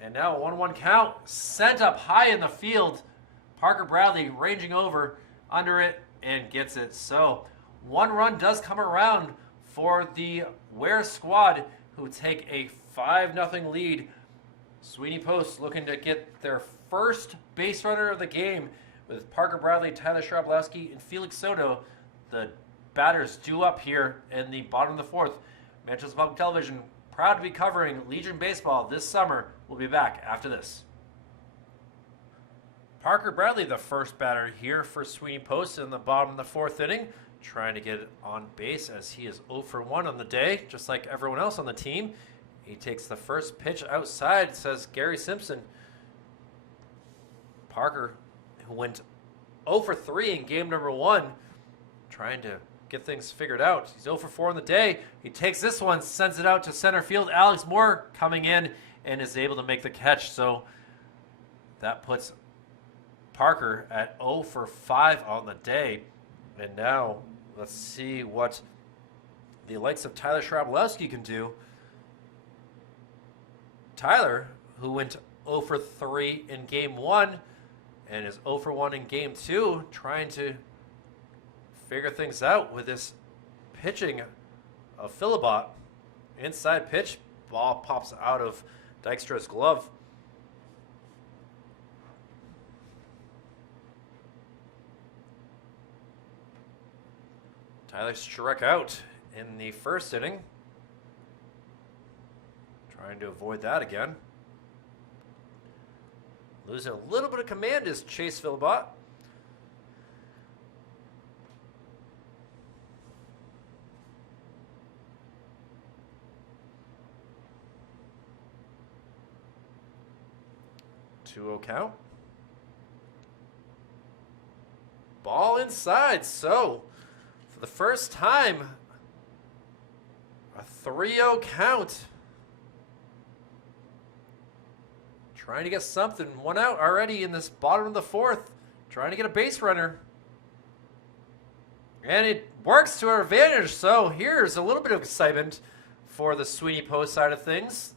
And now a 1-1 count. Sent up high in the field. Parker Bradley ranging over under it and gets it. So 1 run does come around for the Weare squad, who take a 5-0 lead. Sweeney Post looking to get their first base runner of the game with Parker Bradley, Tyler Shrabowski, and Felix Soto. The batters due up here in the bottom of the 4th. Manchester Public Television, proud to be covering Legion Baseball this summer. We'll be back after this. Parker Bradley, the first batter here for Sweeney Post in the bottom of the 4th inning, trying to get on base as he is 0 for 1 on the day, just like everyone else on the team. He takes the first pitch outside, says Gary Simpson. Parker, who went 0 for 3 in game number 1, trying to get things figured out. He's 0 for 4 on the day. He takes this one, sends it out to center field. Alex Moore coming in and is able to make the catch. So that puts Parker at 0 for 5 on the day. And now let's see what the likes of Tyler Shrabowski can do. Tyler, who went 0 for 3 in game 1 and is 0 for 1 in game 2, trying to figure things out with this pitching of Philibot. Inside pitch, ball pops out of Dykstra's glove. Tyler struck out in the first inning. Trying to avoid that again. Losing a little bit of command is Chase Philibot. Two-0 count. Ball inside. So, for the first time, a 3-0 count. Trying to get something. 1 out already in this bottom of the 4th. Trying to get a base runner. And it works to our advantage. So here's a little bit of excitement for the Sweeney Post side of things.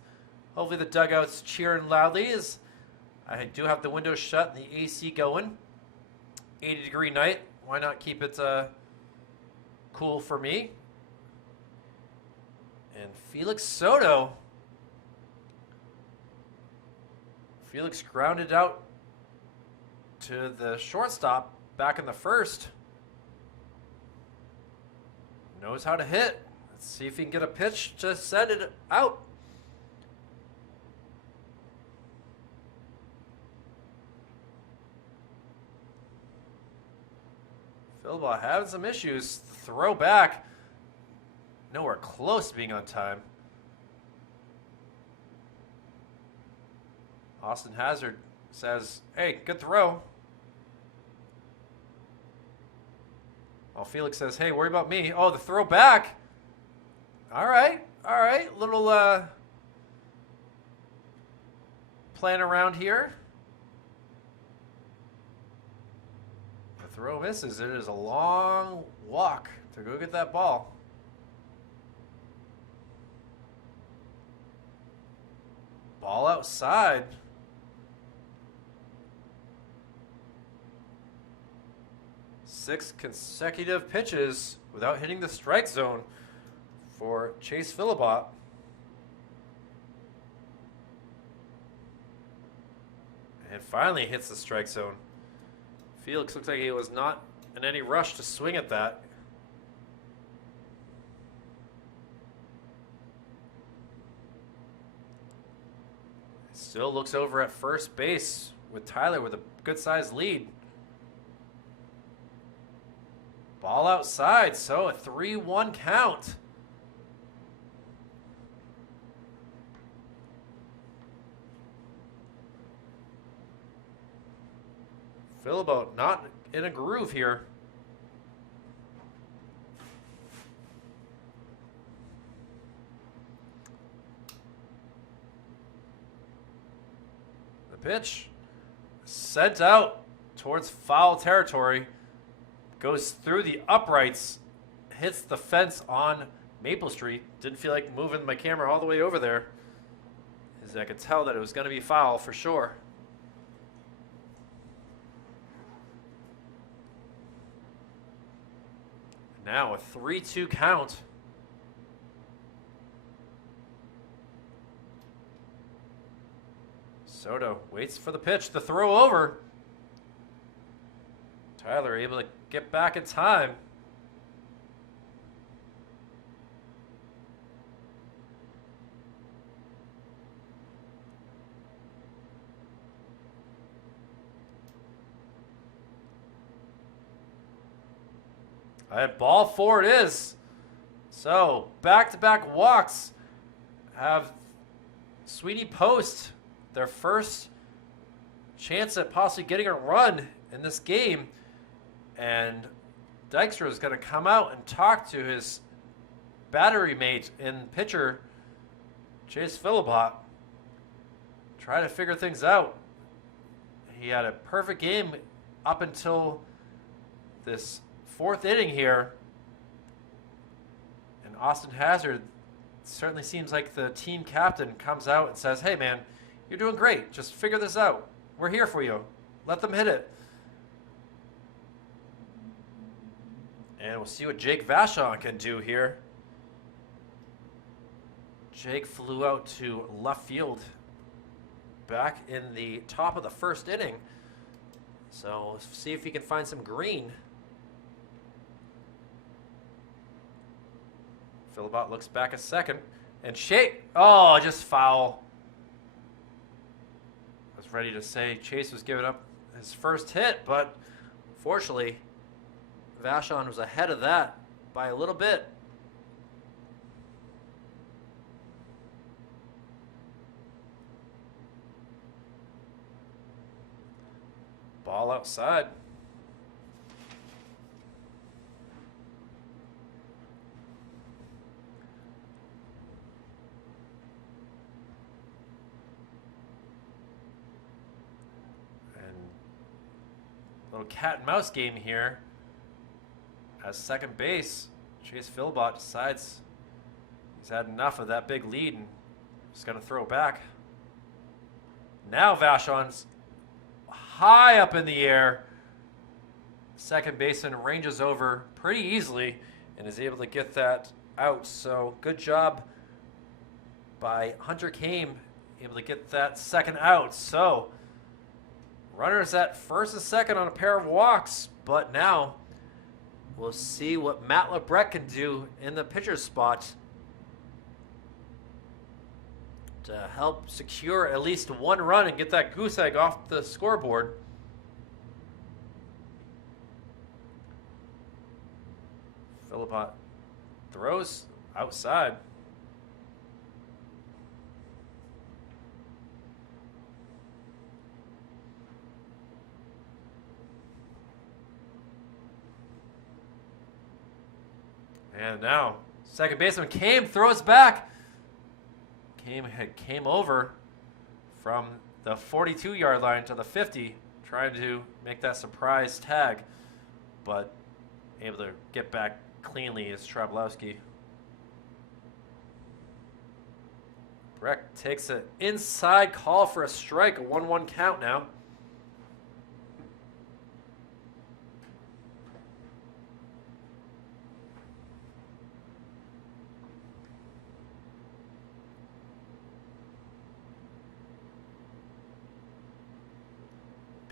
Hopefully the dugout's cheering loudly as I do have the windows shut and the AC going. 80-degree night. Why not keep it cool for me? And Felix Soto. Felix grounded out to the shortstop back in the first. Knows how to hit. Let's see if he can get a pitch to send it out. Philbot having some issues. Throw back. Nowhere close to being on time. Austin Hazard says, hey, good throw. Well, Felix says, hey, worry about me. Oh, the throw back. All right. Little playing around here. The throw misses. It is a long walk to go get that ball. Ball outside. Six consecutive pitches without hitting the strike zone for Chase Philbot. And finally hits the strike zone. Felix looks like he was not in any rush to swing at that. Still looks over at first base with Tyler with a good-sized lead. Ball outside, so a 3-1 count. Philbot not in a groove here. The pitch sent out towards foul territory. Goes through the uprights, hits the fence on Maple Street. Didn't feel like moving my camera all the way over there, as I could tell that it was going to be foul for sure. Now a 3-2 count. Soto waits for the pitch, the throw over. Tyler able to get back in time. All right, ball four it is. So back-to-back walks have Sweeney Post their first chance at possibly getting a run in this game. And Dykstra is going to come out and talk to his battery mate in pitcher, Chase Philbot. Try to figure things out. He had a perfect game up until this fourth inning here. And Austin Hazard certainly seems like the team captain comes out and says, hey man, you're doing great. Just figure this out. We're here for you. Let them hit it. And we'll see what Jake Vachon can do here. Jake flew out to left field back in the top of the first inning. So let's see if he can find some green. Philbot looks back a second. And just foul. I was ready to say Chase was giving up his first hit, but fortunately, Vachon was ahead of that by a little bit. Ball outside. And little cat and mouse game here. As second base, Chase Philbot decides he's had enough of that big lead and he's going to throw back. Now Vachon's high up in the air. Second baseman ranges over pretty easily and is able to get that out. So good job by Hunter Kame, able to get that second out. So runners at first and second on a pair of walks, but now We'll see what Matt LeBrecq can do in the pitcher spot to help secure at least one run and get that goose egg off the scoreboard. Phillips throws outside. And now, second baseman Kame throws back. Came over from the 42-yard line to the 50, trying to make that surprise tag, but able to get back cleanly is Trablowski. Breck takes an inside call for a strike, a 1-1 count now.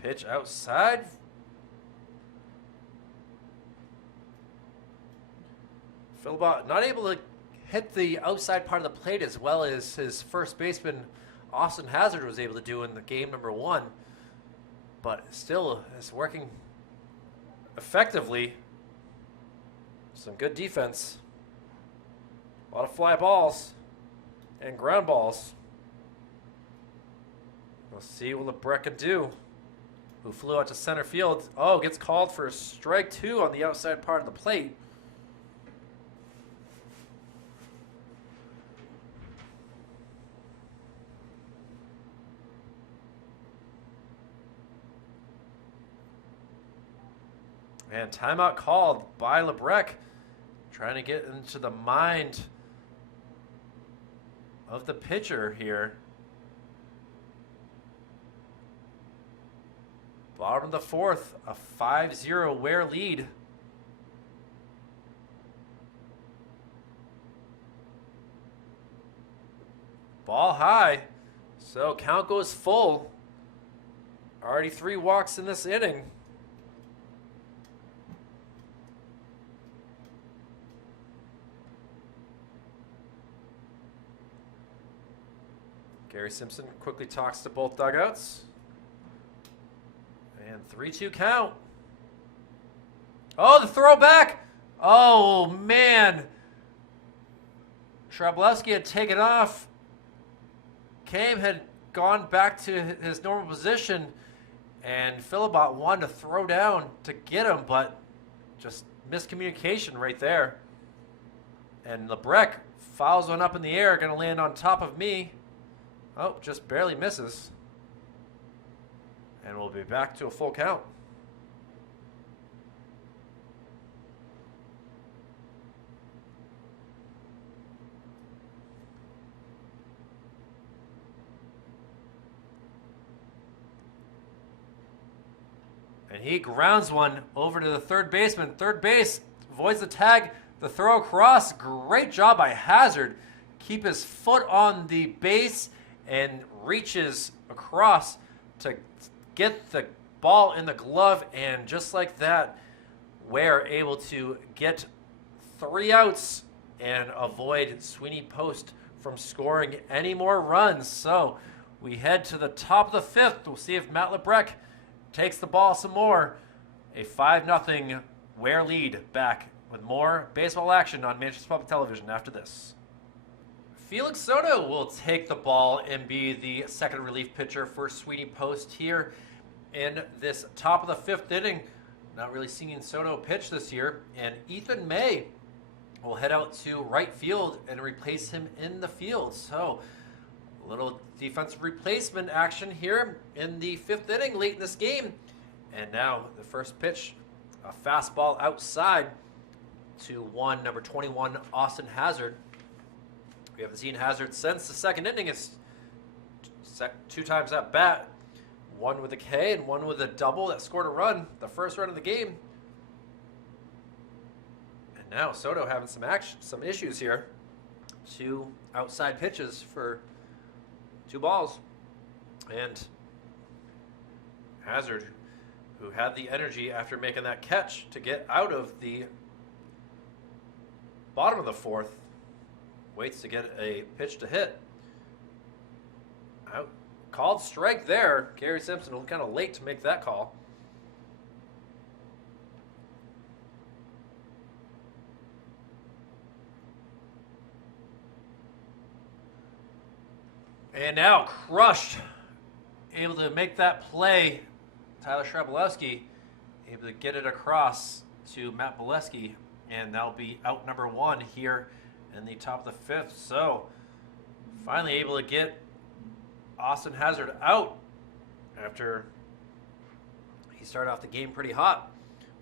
Pitch outside. Philbot not able to hit the outside part of the plate as well as his first baseman Austin Hazard was able to do in the game number 1, but still is working effectively. Some good defense. A lot of fly balls and ground balls. We'll see what LeBrecq can do. Who flew out to center field. Oh, gets called for strike 2 on the outside part of the plate. And timeout called by LeBrecq, trying to get into the mind of the pitcher here. Bottom of the 4th, a 5-0 Weare lead. Ball high, so count goes full. Already 3 walks in this inning. Gary Simpson quickly talks to both dugouts. And 3-2 count. Oh, the throwback. Oh, man. Trablowski had taken off. Kame had gone back to his normal position. And Philibot wanted to throw down to get him, but just miscommunication right there. And LeBrecq fouls one up in the air, going to land on top of me. Oh, just barely misses. And we'll be back to a full count. And he grounds one over to the third baseman. Third base avoids the tag. The throw across. Great job by Hazard. Keep his foot on the base and reaches across to get the ball in the glove, and just like that, Weare able to get 3 outs and avoid Sweeney Post from scoring any more runs. So we head to the top of the 5th. We'll see if Matt LeBrecq takes the ball some more. A 5-0 Weare lead. Back with more baseball action on Manchester Public Television after this. Felix Soto will take the ball and be the second relief pitcher for Sweeney Post here in this top of the 5th inning. Not really seeing Soto pitch this year. And Ethan May will head out to right field and replace him in the field. So a little defensive replacement action here in the 5th inning late in this game. And now the first pitch, a fastball outside to number 21, Austin Hazard. We haven't seen Hazard since the second inning. It's 2 times at bat. 1 with a K and 1 with a double that scored a run, the first run of the game. And now Soto having some issues here. 2 outside pitches for 2 balls. And Hazard, who had the energy after making that catch to get out of the bottom of the fourth, waits to get a pitch to hit. Out. Called strike there. Gary Simpson was kind of late to make that call. And now crushed. Able to make that play. Tyler Shrabelowski able to get it across to Matt Bolesky. And that'll be out number one here in the top of the fifth. So finally able to get Austin Hazard out after he started off the game pretty hot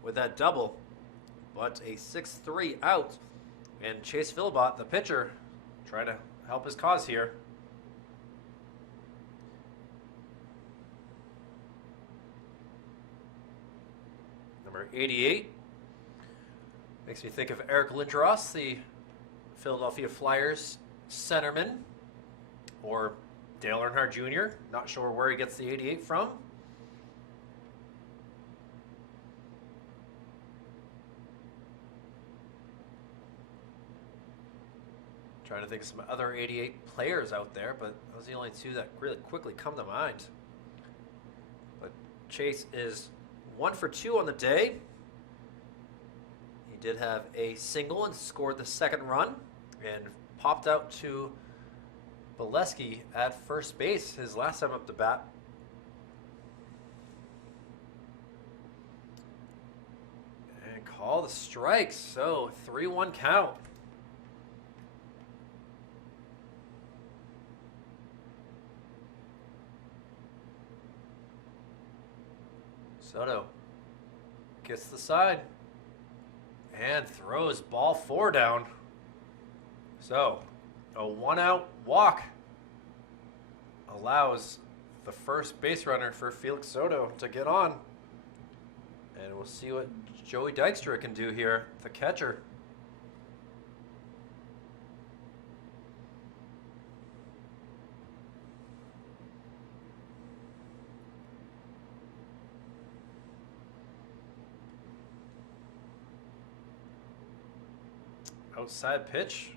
with that double. But a 6-3 out. And Chase Philbot, the pitcher, trying to help his cause here. Number 88. Makes me think of Eric Lindros, the Philadelphia Flyers centerman, or Dale Earnhardt Jr. Not sure where he gets the 88 from. Trying to think of some other 88 players out there, but those are the only two that really quickly come to mind. But Chase is 1 for 2 on the day. He did have a single and scored the second run and popped out to Bolesky at first base his last time up to bat. And call the strikes. So 3-1 count. Soto gets the side and throws ball 4 down. So a 1-out walk allows the first base runner for Felix Soto to get on. And we'll see what Joey Dykstra can do here, the catcher. Outside pitch.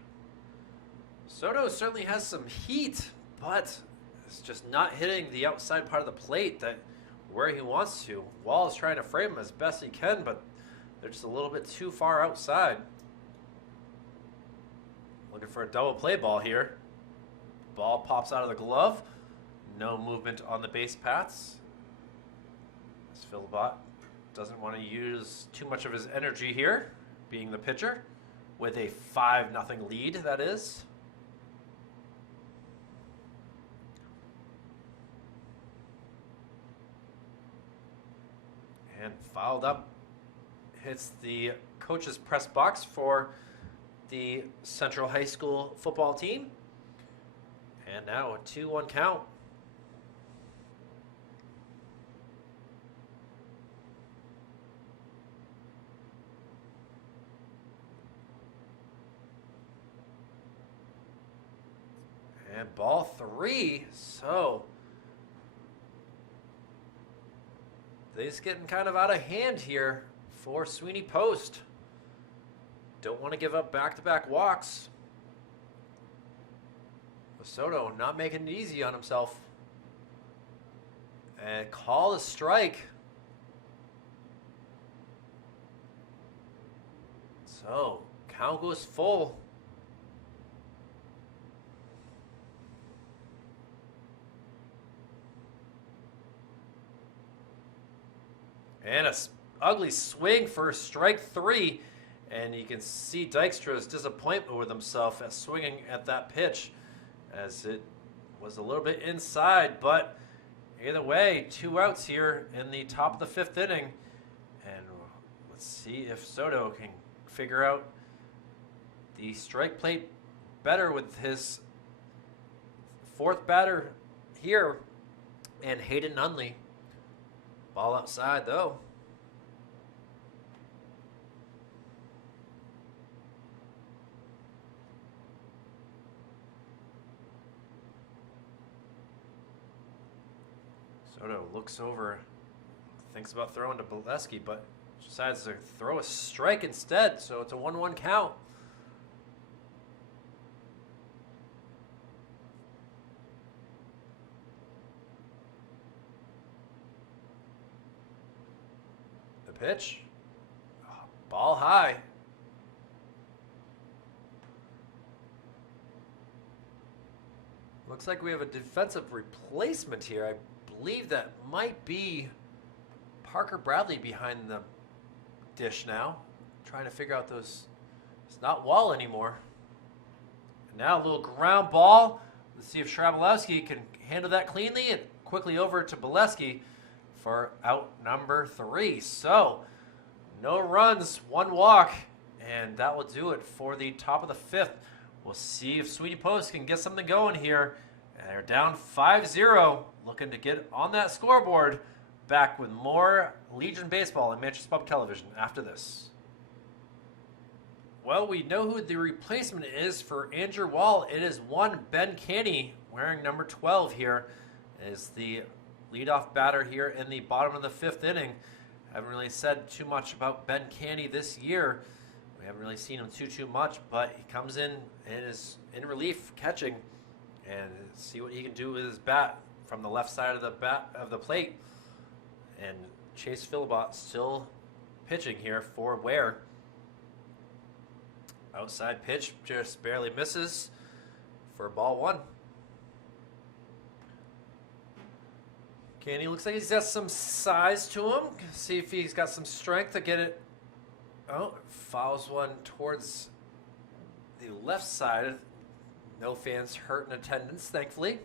Soto certainly has some heat, but it's just not hitting the outside part of the plate that where he wants to. Wall is trying to frame him as best he can, but they're just a little bit too far outside. Looking for a double play ball here. Ball pops out of the glove. No movement on the base paths. As Philbot doesn't want to use too much of his energy here, being the pitcher, with a 5-0 lead, that is. And fouled up, hits the coach's press box for the Central High School football team. And now a 2-1 count. And ball 3, so they's getting kind of out of hand here for Sweeney Post. Don't want to give up back-to-back walks. Soto not making it easy on himself. And call a strike. So count goes full. And a ugly swing for strike 3. And you can see Dykstra's disappointment with himself at swinging at that pitch, as it was a little bit inside. But either way, 2 outs here in the top of the 5th inning. And let's see if Soto can figure out the strike plate better with his 4th batter here, and Hayden Nunley. Ball outside, though. Soto looks over Thinks about throwing to Bolesky, but decides to throw a strike instead, so it's a 1-1 count. The pitch. Oh, ball high. Looks like we have a defensive replacement here. I believe that might be Parker Bradley behind the dish now. Trying to figure out those. It's not Wall anymore. And now a little ground ball. Let's see if Shrabelowski can handle that cleanly, and quickly over to Bolesky for out number 3. So no runs, 1 walk, and that will do it for the top of the 5th. We'll see if Sweeney Post can get something going here. And they're down 5-0, looking to get on that scoreboard. Back with more Legion Baseball and Manchester Public Television after this. Well, we know who the replacement is for Andrew Wall. It is one Ben Canny, wearing number 12 here, is the leadoff batter here in the bottom of the 5th inning. Haven't really said too much about Ben Canny this year. We haven't really seen him too much, but he comes in and is in relief catching, and see what he can do with his bat from the left side of the plate. And Chase Philibot still pitching here for Weare. Outside pitch just barely misses for ball 1. Canny looks like he's got some size to him. See if he's got some strength to get it. Oh, fouls one towards the left side. No fans hurt in attendance, thankfully.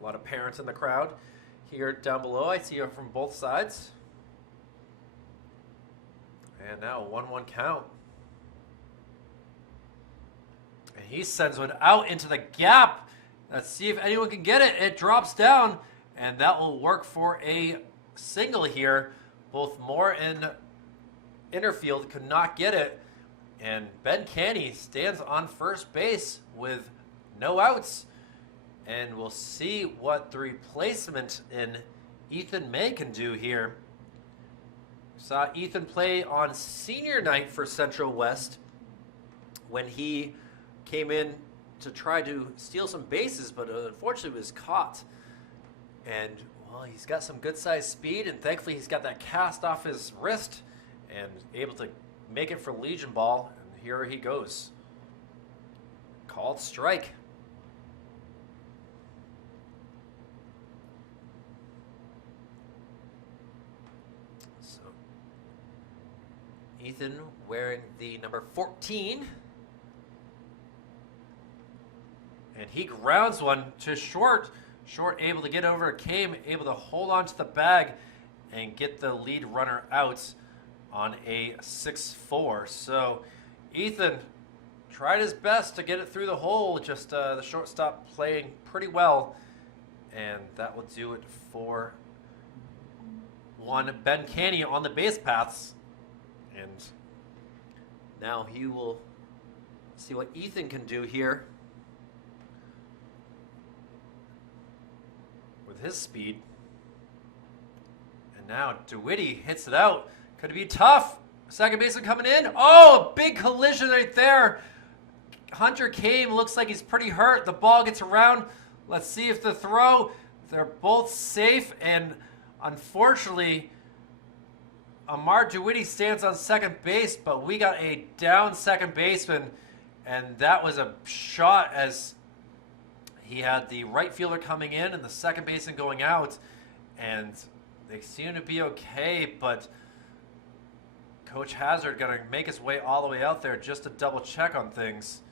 A lot of parents in the crowd. Here down below, I see them from both sides. And now a 1-1 count. And he sends one out into the gap. Let's see if anyone can get it. It drops down, and that will work for a single here. Both Moore and Innerfield could not get it. And Ben Canny stands on first base with no outs. And we'll see what the replacement in Ethan May can do here. Saw Ethan play on senior night for Central West when he came in to try to steal some bases, but unfortunately was caught. And, well, he's got some good-sized speed, and thankfully he's got that cast off his wrist and able to make it for Legion ball. And here he goes. Called strike. Ethan wearing the number 14. And he grounds one to short. Short able to get over Kame, able to hold on to the bag and get the lead runner out on a 6-4. So Ethan tried his best to get it through the hole, just the shortstop playing pretty well. And that will do it for one Ben Canny on the base paths. And now he will see what Ethan can do here with his speed. And now DeWitty hits it out. Could it be tough? Second baseman coming in. Oh, a big collision right there. Hunter Kame looks like he's pretty hurt. The ball gets around. Let's see if the throw. They're both safe, and unfortunately Amar DeWitty stands on second base, but we got a down second baseman, and that was a shot as he had the right fielder coming in and the second baseman going out, and they seem to be okay, but Coach Hazard got to make his way all the way out there just to double check on things.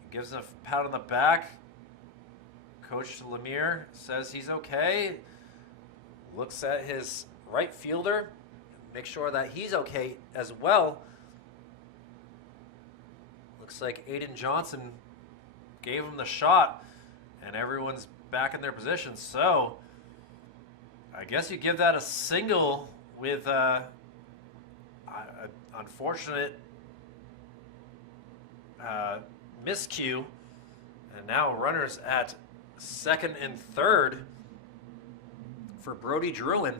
He gives him a pat on the back. Coach Lemire says he's okay. Looks at his right fielder, make sure that he's okay as well. Looks like Aiden Johnson gave him the shot, and everyone's back in their position. So I guess you give that a single with an unfortunate miscue. And now runners at second and third for Brody Druin.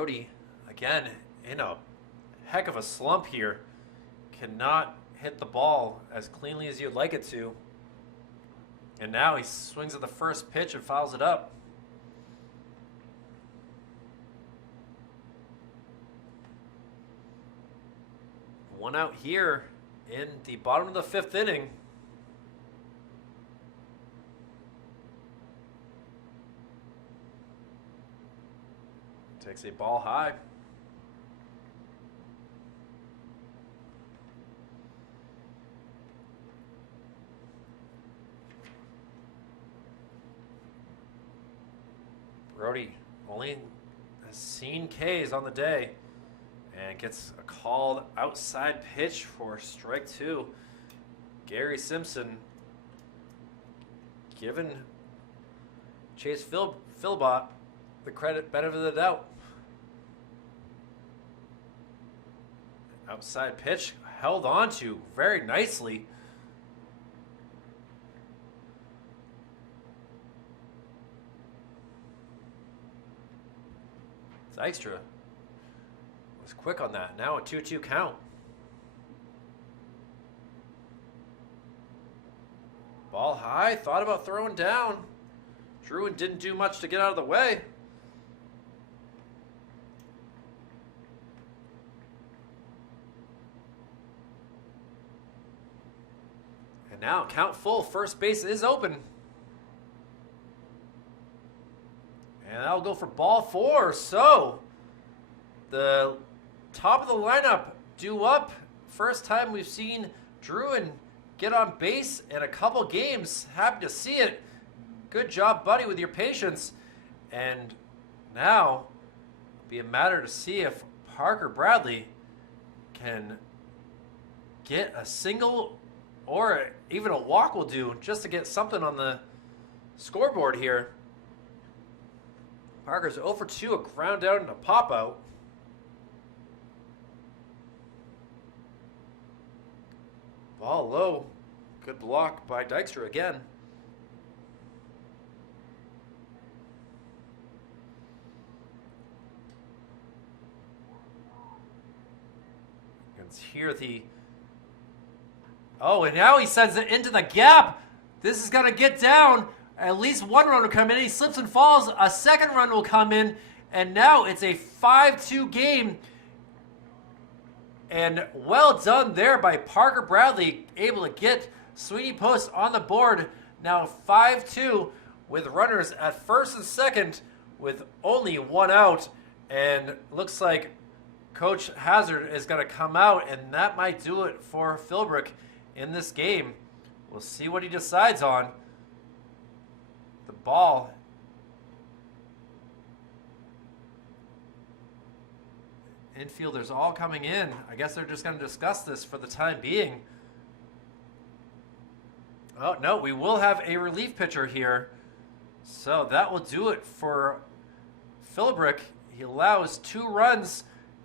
Brody, again, in a heck of a slump here. Cannot hit the ball as cleanly as you'd like it to. And now he swings at the first pitch and fouls it up. One out here in the bottom of the 5th inning. Takes a ball high. Brody only has seen Ks on the day and gets a called outside pitch for strike 2. Gary Simpson giving Chase Philbot the benefit of the doubt. Outside pitch held on to very nicely. Dykstra was quick on that. Now a 2-2 count. Ball high, thought about throwing down. Druin didn't do much to get out of the way. And now count full, first base is open. And that'll go for ball 4. So the top of the lineup due up. First time we've seen Druin get on base in a couple games. Happy to see it. Good job, buddy, with your patience. And now it'll be a matter to see if Parker Bradley can get a single or even a walk will do just to get something on the scoreboard here. Parker's 0 for 2, a ground out and a pop out. Ball low. Good block by Dykstra again. You can hear the... Oh, and now he sends it into the gap. This is going to get down. At least one run will come in. He slips and falls. A second run will come in. And now it's a 5-2 game. And well done there by Parker Bradley. Able to get Sweeney Post on the board. Now 5-2 with runners at first and second with only one out. And looks like Coach Hazard is going to come out. And that might do it for Philbrick in this game. We'll see what he decides on. The ball infielders all coming in. I guess they're just going to discuss this for the time being. Oh, no, we will have a relief pitcher here. So that will do it for Philbrick. He allows 2 runs,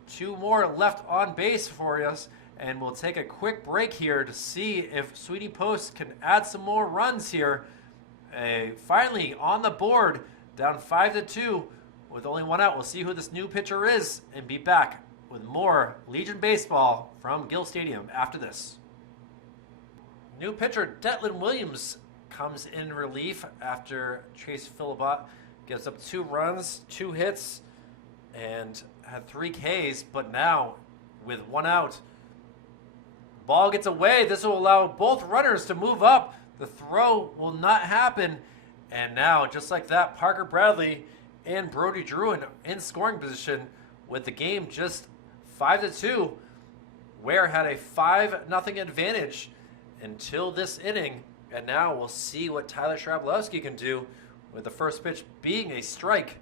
2 more left on base for us. And we'll take a quick break here to see if Sweeney Post can add some more runs here. Finally on the board, down 5-2 with only one out. We'll see who this new pitcher is and be back with more Legion Baseball from Gill Stadium after this. New pitcher Detlin Williams comes in relief after Chase Philbot gives up 2 runs, 2 hits, and had 3 Ks, but now with 1 out, ball gets away. This will allow both runners to move up. The throw will not happen. And now, just like that, Parker Bradley and Brody Druin in scoring position with the game just 5-2. Weare had a 5-0 advantage until this inning. And now we'll see what Tyler Shrabelowski can do with the first pitch being a strike.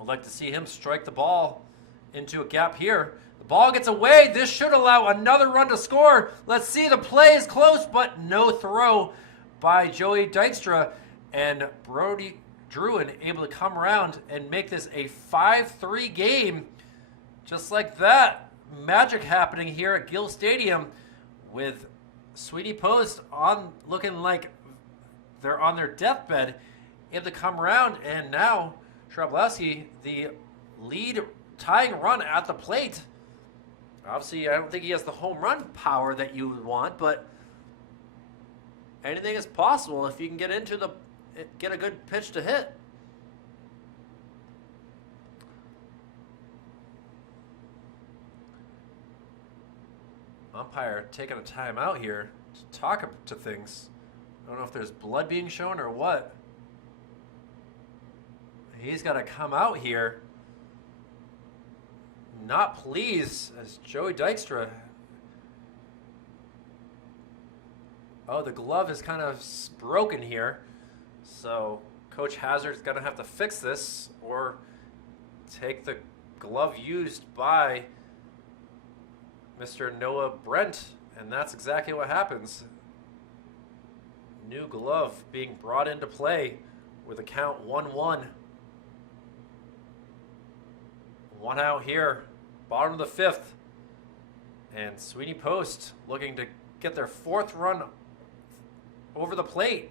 I'd like to see him strike the ball into a gap here. The ball gets away. This should allow another run to score. Let's see. The play is close, but no throw by Joey Dykstra. And Brody Druin able to come around and make this a 5-3 game. Just like that. Magic happening here at Gill Stadium with Sweeney Post on looking like they're on their deathbed. Able to come around, and now Shrabelowski, the lead tying run at the plate. Obviously, I don't think he has the home run power that you would want, but anything is possible if you can get a good pitch to hit. Umpire taking a timeout here to talk to things. I don't know if there's blood being shown or what. He's got to come out here. Not pleased as Joey Dykstra. Oh, the glove is kind of broken here. So Coach Hazard's going to have to fix this or take the glove used by Mr. Noah Brent, and that's exactly what happens. New glove being brought into play with a count 1-1. One out here, bottom of the fifth. And Sweeney Post looking to get their fourth run over the plate.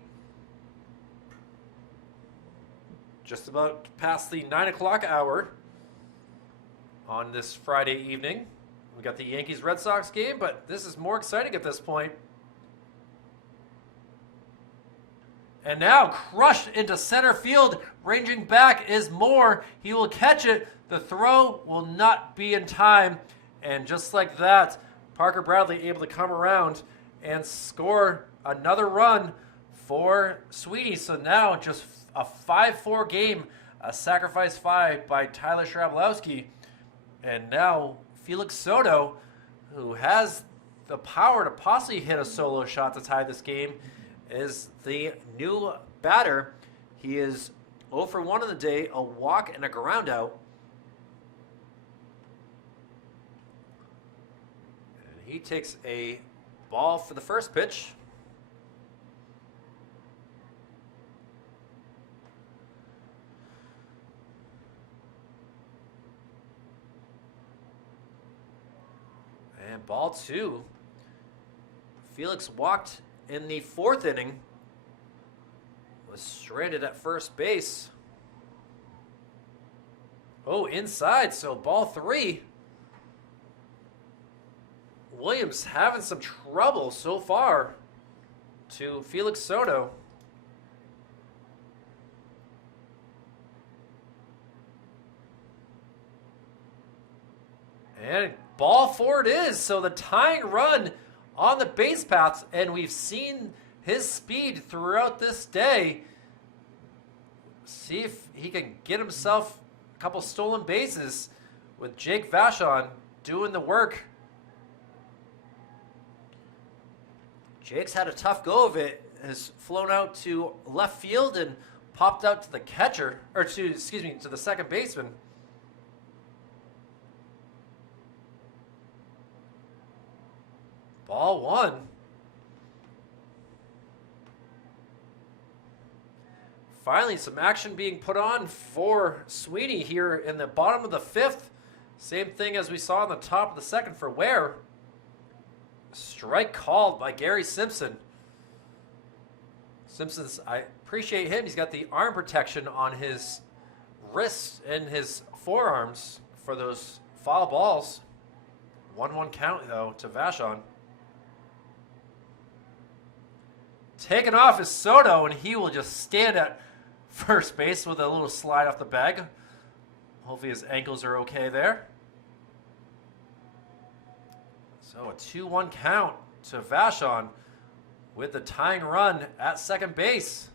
Just about past the 9 o'clock hour on this Friday evening. We got the Yankees-Red Sox game, but this is more exciting at this point. And now crushed into center field. Ranging back is Moore. He will catch it. The throw will not be in time. And just like that, Parker Bradley able to come around and score another run for Sweeney. So now just a 5-4 game, a sacrifice 5 by Tyler Shrabelowski. And now Felix Soto, who has the power to possibly hit a solo shot to tie this game, is the new batter. He is 0 for 1 on the day, a walk and a ground out. And he takes a ball for the first pitch. And ball 2. Felix walked in the 4th inning. Was stranded at first base. Oh, inside, so ball 3. Williams having some trouble so far to Felix Soto. And ball 4 it is, so the tying run on the base paths, and we've seen his speed throughout this day. See if he can get himself a couple stolen bases with Jake Vachon doing the work. Jake's had a tough go of it, has flown out to left field and popped out to the catcher, or to the second baseman. Ball 1. Finally, some action being put on for Sweeney here in the bottom of the 5th. Same thing as we saw in the top of the 2nd for Weare. Strike called by Gary Simpson. Simpson's, I appreciate him. He's got the arm protection on his wrists and his forearms for those foul balls. 1-1 count, though, to Vachon. Taken off is Soto, and he will just stand at first base with a little slide off the bag. Hopefully his ankles are okay there. So a 2-1 count to Vachon with the tying run at second base.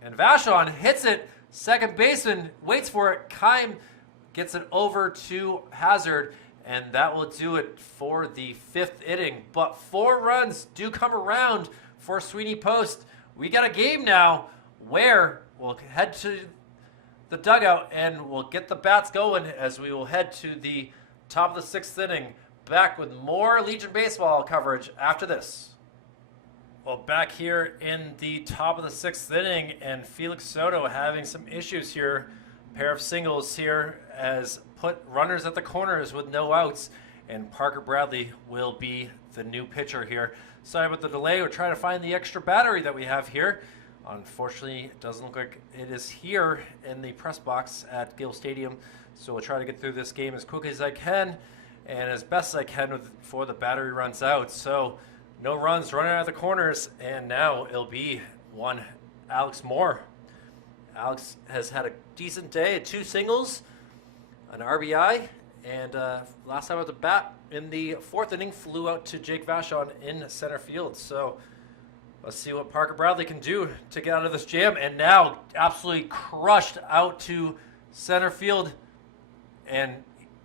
And Vachon hits it. Second baseman waits for it. Keim gets it over to Hazard. And that will do it for the 5th inning. But 4 runs do come around for Sweeney Post. We got a game now. Weare will head to the dugout and we'll get the bats going as we will head to the top of the 6th inning. Back with more Legion Baseball coverage after this. Well, back here in the top of the 6th inning, and Felix Soto having some issues here. Pair of singles here as put runners at the corners with no outs, and Parker Bradley will be the new pitcher here. Sorry about the delay. We're trying to find the extra battery that we have here Unfortunately, it doesn't look like it is here in the press box at Gill Stadium. So we'll try to get through this game as quickly as I can and as best as I can before the battery runs out. So no runs running out of the corners, and now it'll be one Alex Moore. Alex has had a decent day, 2 singles, an RBI, and last time at the bat in the 4th inning flew out to Jake Vachon in center field. So let's see what Parker Bradley can do to get out of this jam. And now absolutely crushed out to center field, and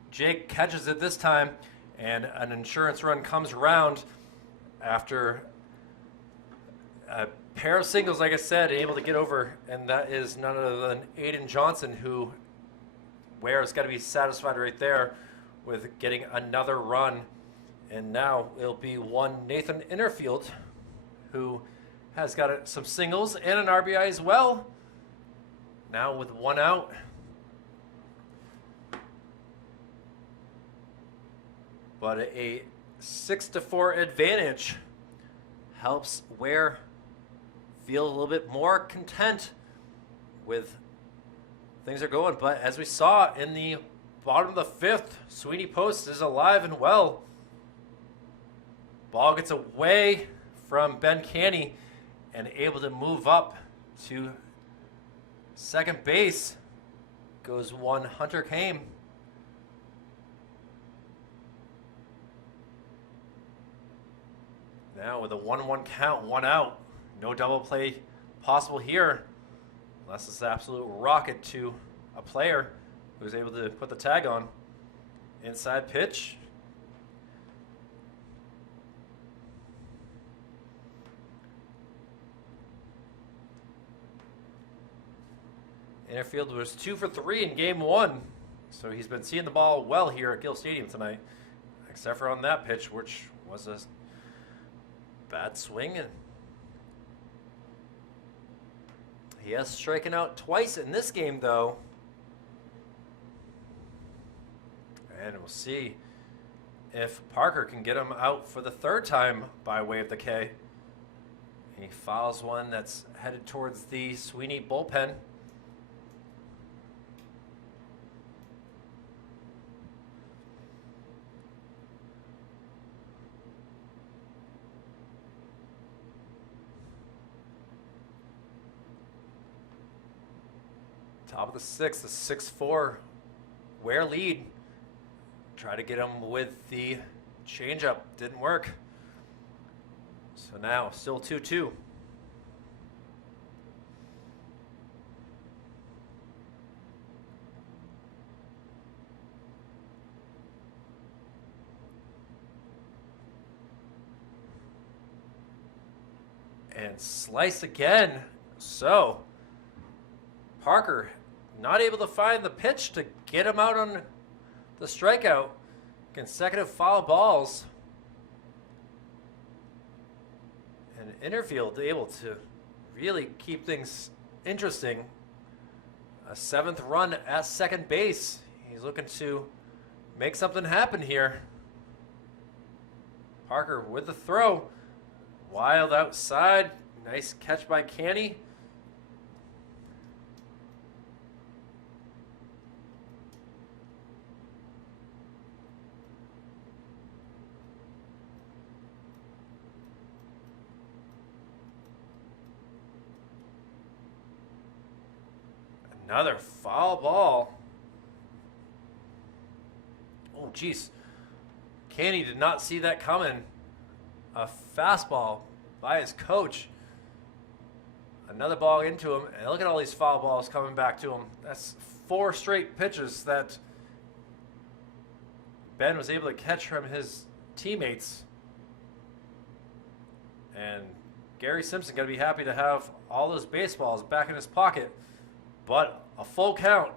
Jake catches it this time, and an insurance run comes around after a pair of singles, like I said, able to get over, and that is none other than Aiden Johnson, who Weare's got to be satisfied right there with getting another run. And now it'll be one Nathan Innerfield, who has got some singles and an RBI as well. Now with 1 out. But a 6-4 advantage helps Weare feel a little bit more content with things are going. But as we saw in the bottom of the 5th, Sweeney Post is alive and well. Ball gets away from Ben Canny and able to move up to second base. Goes one Hunter Kame. Now with a 1-1 count, 1 out. No double play possible here, unless it's an absolute rocket to a player who's able to put the tag on. Inside pitch. Innerfield was 2 for 3 in game 1, so he's been seeing the ball well here at Gill Stadium tonight, except for on that pitch, which was a bad swing. And he has striken out twice in this game, though. And we'll see if Parker can get him out for the 3rd time by way of the K. He fouls one that's headed towards the Sweeney bullpen. Top of the 6th, the 6-4 Weare lead. Try to get him with the changeup. Didn't work. So now still 2-2. And slice again. So Parker not able to find the pitch to get him out on the strikeout. Consecutive foul balls. And Innerfield able to really keep things interesting. A 7th run at second base. He's looking to make something happen here. Parker with the throw. Wild outside. Nice catch by Canny. Another foul ball. Oh, jeez. Canny did not see that coming. A fastball by his coach. Another ball into him. And look at all these foul balls coming back to him. That's 4 straight pitches that Ben was able to catch from his teammates. And Gary Simpson going to be happy to have all those baseballs back in his pocket. But a full count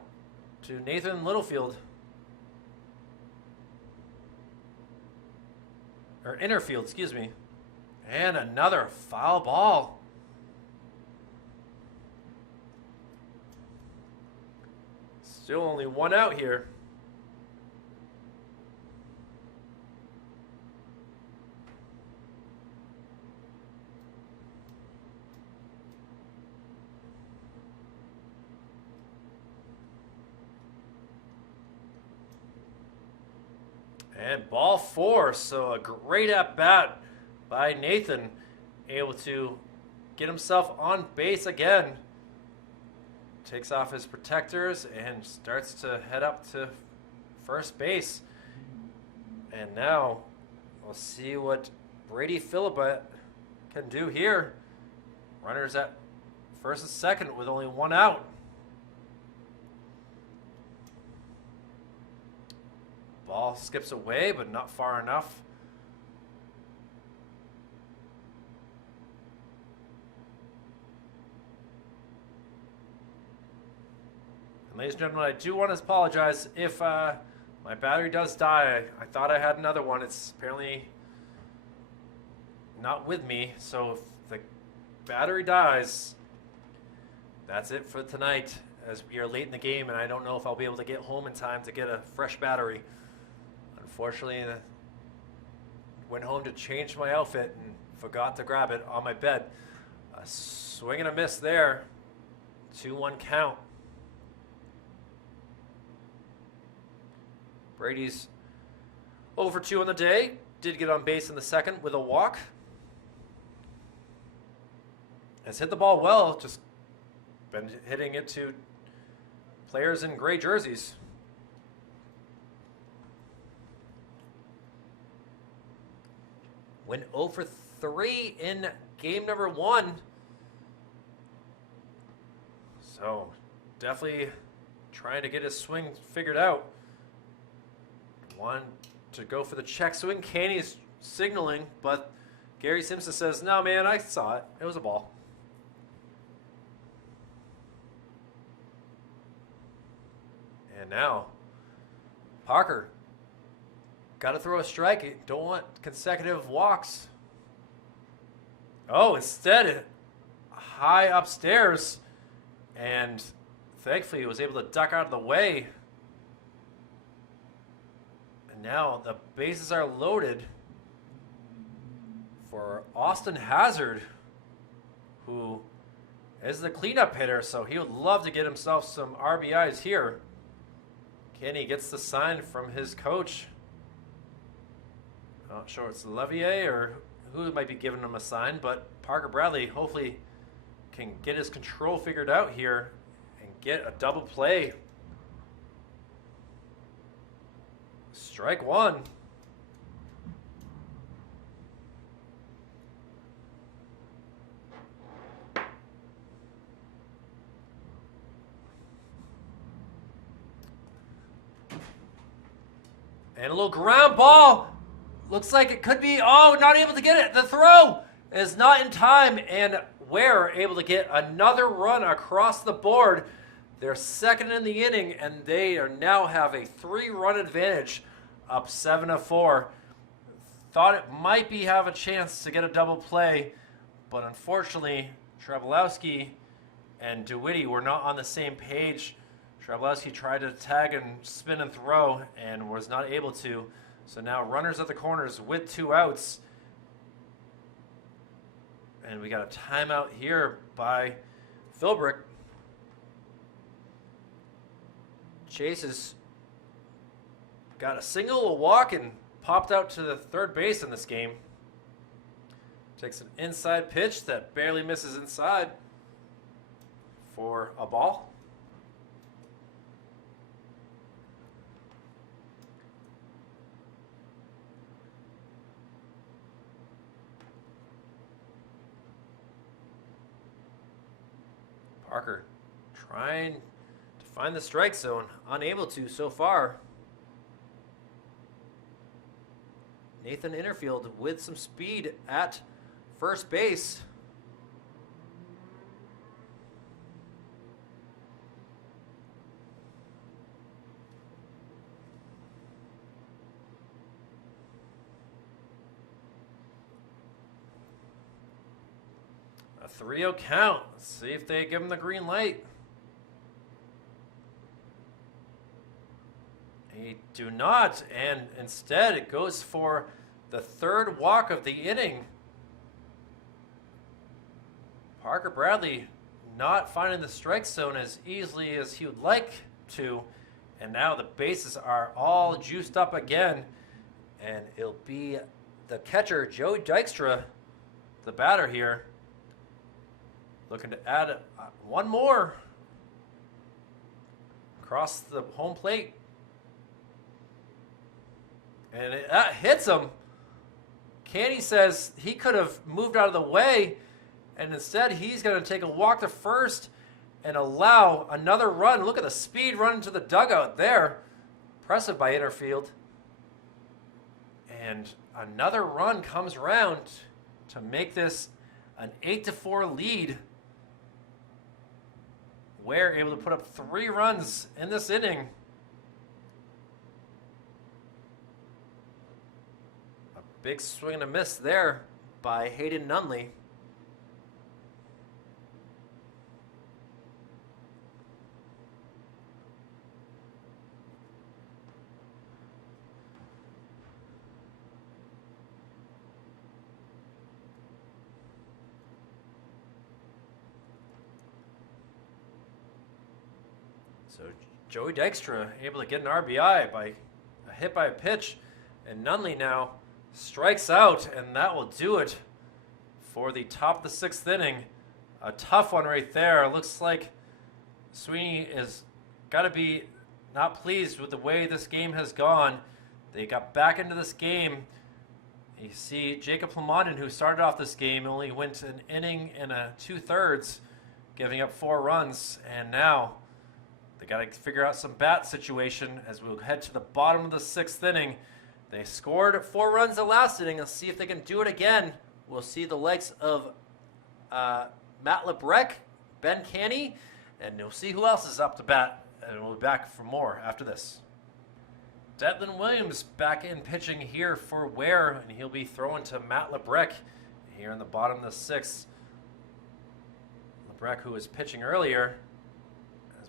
to Nathan Littlefield. Or Innerfield, excuse me. And another foul ball. Still only 1 out here. And ball 4, so a great at bat by Nathan, able to get himself on base again. Takes off his protectors and starts to head up to first base. And now we'll see what Brady Philippa can do here. Runners at first and second with only one out. Ball skips away, but not far enough. And ladies and gentlemen, I do want to apologize if my battery does die. I thought I had another one. It's apparently not with me. So if the battery dies, that's it for tonight, as we are late in the game and I don't know if I'll be able to get home in time to get a fresh battery. Unfortunately, I went home to change my outfit and forgot to grab it on my bed. A swing and a miss there. 2-1 count. Brady's 0 for 2 on the day. Did get on base in the second with a walk. Has hit the ball well, just been hitting it to players in gray jerseys. Went 0 for 3 in game number 1. So definitely trying to get his swing figured out. One to go for the check swing. Canny's signaling, but Gary Simpson says, "No, man, I saw it. It was a ball." And now, Parker. Got to throw a strike. Don't want consecutive walks. Oh, instead, high upstairs. And thankfully, he was able to duck out of the way. And now the bases are loaded for Austin Hazard, who is the cleanup hitter. So he would love to get himself some RBIs here. Kenny gets the sign from his coach. Not sure it's Levier or who might be giving him a sign, but Parker Bradley hopefully can get his control figured out here and get a double play. Strike one. And a little ground ball. Looks like it could be, oh, not able to get it. The throw is not in time, and Weare able to get another run across the board. They're second in the inning, and they are now have a 3-run advantage, up 7-4. Thought it might be have a chance to get a double play, but unfortunately, Travelowski and DeWitty were not on the same page. Travelowski tried to tag and spin and throw and was not able to. So now runners at the corners with 2 outs. And we got a timeout here by Philbrick. Chase has got a single, a walk, and popped out to the third base in this game. Takes an inside pitch that barely misses inside for a ball. Parker trying to find the strike zone, unable to so far. Nathan Innerfield with some speed at first base. A 3-0 count. Let's see if they give him the green light. They do not, and instead it goes for the 3rd walk of the inning. Parker Bradley not finding the strike zone as easily as he would like to, and now the bases are all juiced up again, And it'll be the catcher, Joey Dykstra, the batter here, looking to add one more across the home plate. And that hits him. Canny says he could have moved out of the way, and instead he's going to take a walk to first and allow another run. Look at the speed running to the dugout there. Impressive by Innerfield. And another run comes around to make this an 8-4 lead. Weare able to put up 3 runs in this inning. A big swing and a miss there by Hayden Nunley. So Joey Dykstra able to get an RBI by a hit by a pitch, and Nunley now strikes out, and that will do it for the top of the 6th inning. A tough one right there. Looks like Sweeney is got to be not pleased with the way this game has gone. They got back into this game. You see Jacob Plamondon, who started off this game, only went an inning and 2/3, giving up 4 runs, and now they got to figure out some bat situation as we'll head to the bottom of the 6th inning. They scored 4 runs the last inning. Let's see if they can do it again. We'll see the likes of Matt Lebrec, Ben Canny, and we'll see who else is up to bat. And we'll be back for more after this. Declan Williams back in pitching here for Weare, and he'll be throwing to Matt Lebrec here in the bottom of the 6th. Lebrec, who was pitching earlier,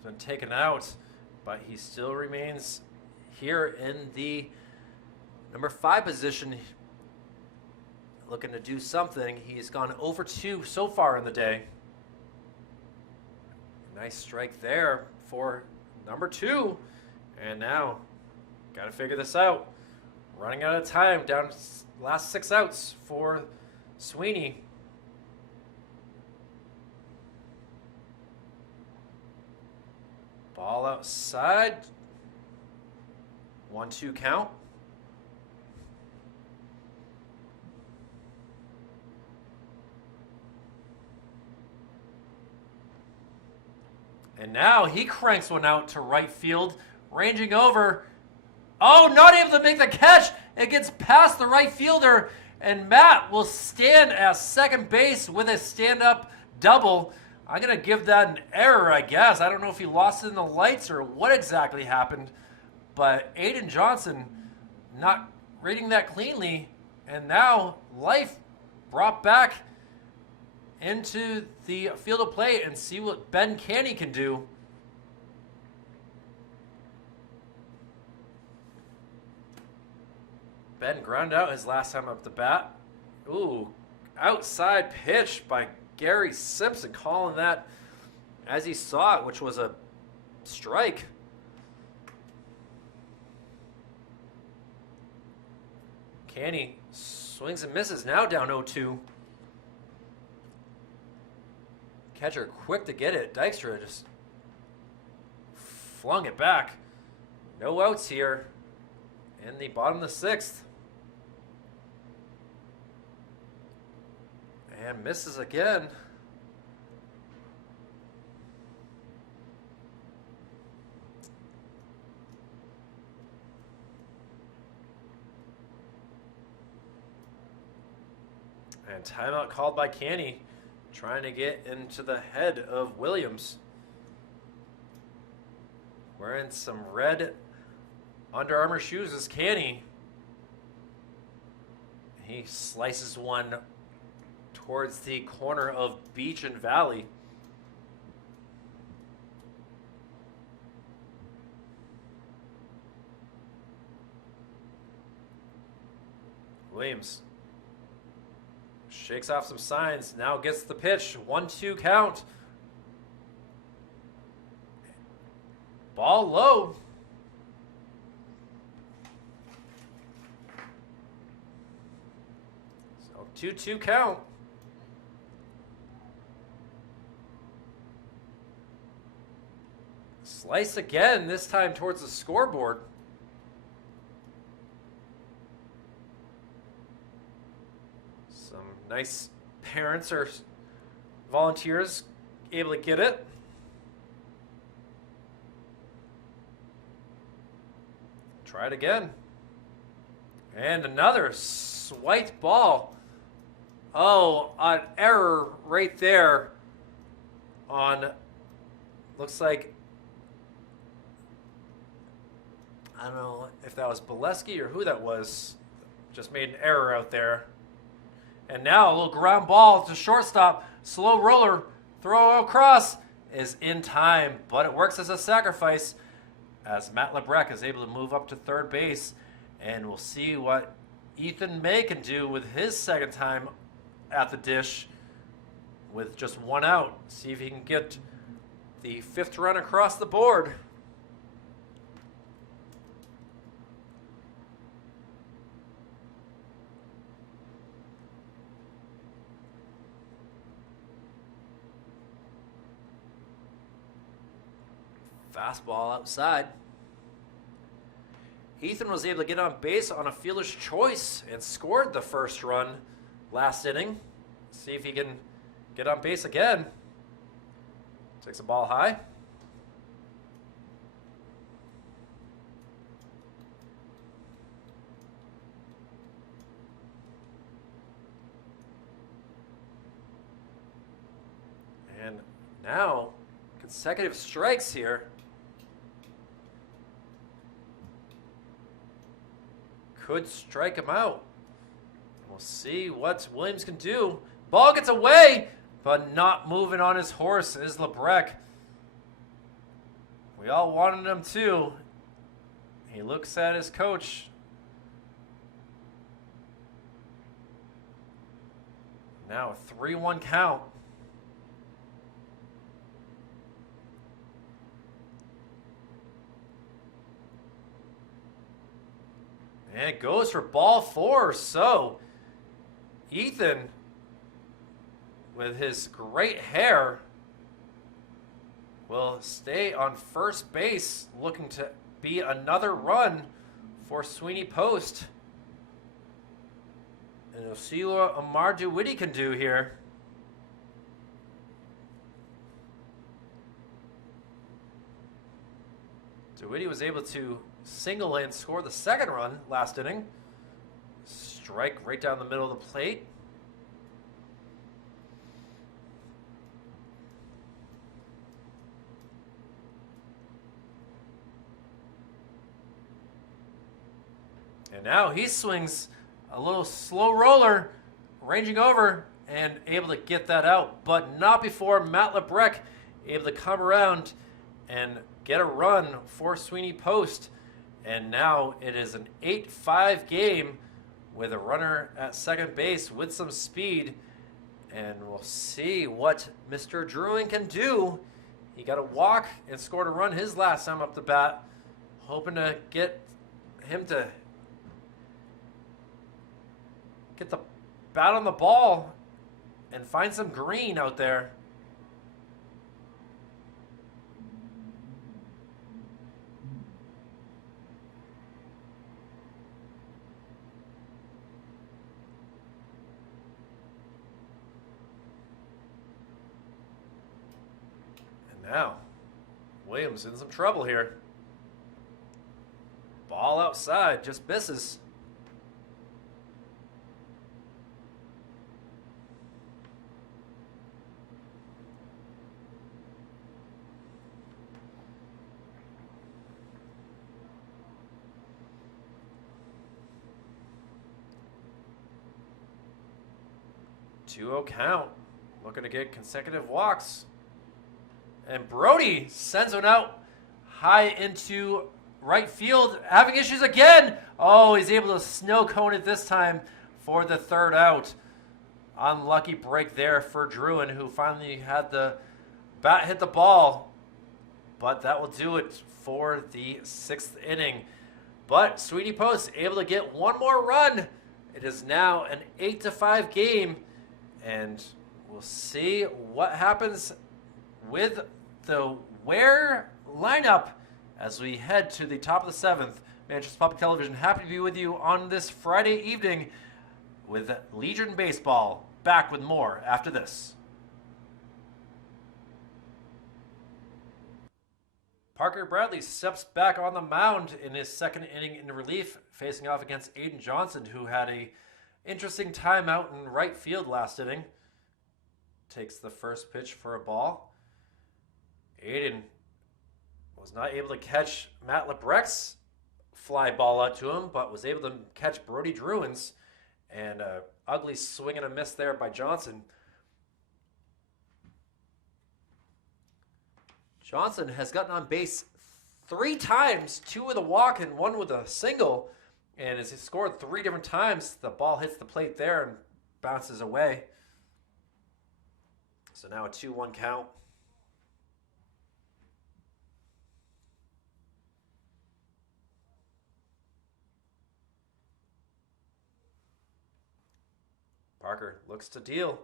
been taken out, but he still remains here in the number 5 position, looking to do something. He's gone over 2 so far in the day. Nice strike there for number 2, and now got to figure this out. Running out of time, down last 6 outs for Sweeney. Ball outside. 1-2 count. And now he cranks one out to right field, ranging over. Oh, not able to make the catch. It gets past the right fielder, and Matt will stand at second base with a stand-up double. I'm going to give that an error, I guess. I don't know if he lost it in the lights or what exactly happened, but Aiden Johnson not reading that cleanly, and now life brought back into the field of play, and see what Ben Canny can do. Ben grounded out his last time up the bat. Ooh, outside pitch by Gary Simpson, calling that as he saw it, which was a strike. Canny swings and misses, now down 0-2. Catcher quick to get it. Dykstra just flung it back. No outs here in the bottom of the 6th. And misses again. And timeout called by Canny, trying to get into the head of Williams. Wearing some red Under Armour shoes is Canny. He slices one towards the corner of Beach and Valley. Williams shakes off some signs, now gets the pitch. 1-2 count. Ball low. 2-2 count. Slice again, this time towards the scoreboard. Some nice parents or volunteers able to get it. Try it again. And another swiped ball. Oh, an error right there on, looks like, I don't know if that was Bolesky or who that was. Just made an error out there. And now a little ground ball to shortstop. Slow roller, throw across is in time, but it works as a sacrifice as Matt Lebrec is able to move up to third base. And we'll see what Ethan May can do with his second time at the dish with just one out. See if he can get the fifth run across the board. Fastball outside. Ethan was able to get on base on a fielder's choice and scored the first run last inning. See if he can get on base again. Takes a ball high. And now consecutive strikes here. Could strike him out. We'll see what Williams can do. Ball gets away, but not moving on his horse is Lebrec. We all wanted him to. He looks at his coach. Now a 3-1 count. And it goes for ball 4. So Ethan, with his great hair, will stay on first base, looking to be another run for Sweeney Post. And we'll see what Amar DeWitty can do here. DeWitty was able to single and score the second run last inning. Strike right down the middle of the plate. And now he swings a little slow roller, ranging over and able to get that out, but not before Matt Lebrec able to come around and get a run for Sweeney Post. And now it is an 8-5 game with a runner at second base with some speed. And we'll see what Mr. Druin can do. He got a walk and scored a run his last time up the bat. Hoping to get him to get the bat on the ball and find some green out there. Now, Williams in some trouble here. Ball outside, just misses. Two-oh count. Looking to get consecutive walks. And Brody sends one out high into right field, having issues again. Oh, he's able to snow cone it this time for the third out. Unlucky break there for Druin, who finally had the bat hit the ball. But that will do it for the sixth inning. But Sweeney Post able to get one more run It is now an 8-5 game, and we'll see what happens with the Weare lineup as we head to the top of the 7th. Manchester Public Television, happy to be with you on this Friday evening with Legion Baseball. Back with more after this. Parker Bradley steps back on the mound in his second inning in relief, facing off against Aiden Johnson, who had a interesting timeout in right field last inning. Takes the first pitch for a ball. Aiden was not able to catch Matt Lebrecht's fly ball out to him, but was able to catch Brody Druin's, and an ugly swing and a miss there by Johnson. Johnson has gotten on base 3 times, 2 with a walk and 1 with a single, and as he scored 3 different times, the ball hits the plate there and bounces away. So now a 2-1 count. Parker looks to deal.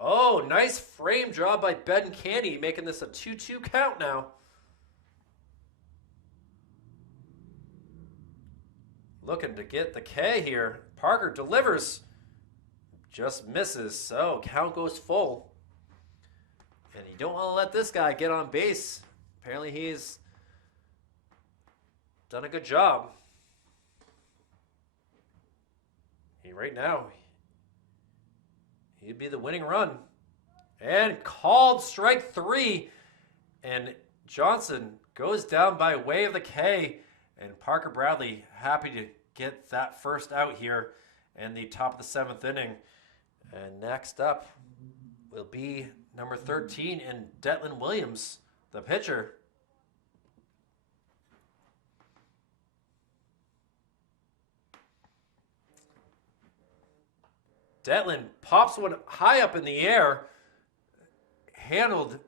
Oh, nice frame job by Ben Candy, making this a 2-2 count now. Looking to get the K here. Parker delivers. Just misses, so count goes full. And you don't want to let this guy get on base. Apparently he's done a good job. Right now, he'd be the winning run. And called strike 3. And Johnson goes down by way of the K. And Parker Bradley happy to get that first out here in the top of the 7th inning. And next up will be number 13 in Detlin Williams, the pitcher. Detlin pops one high up in the air, handled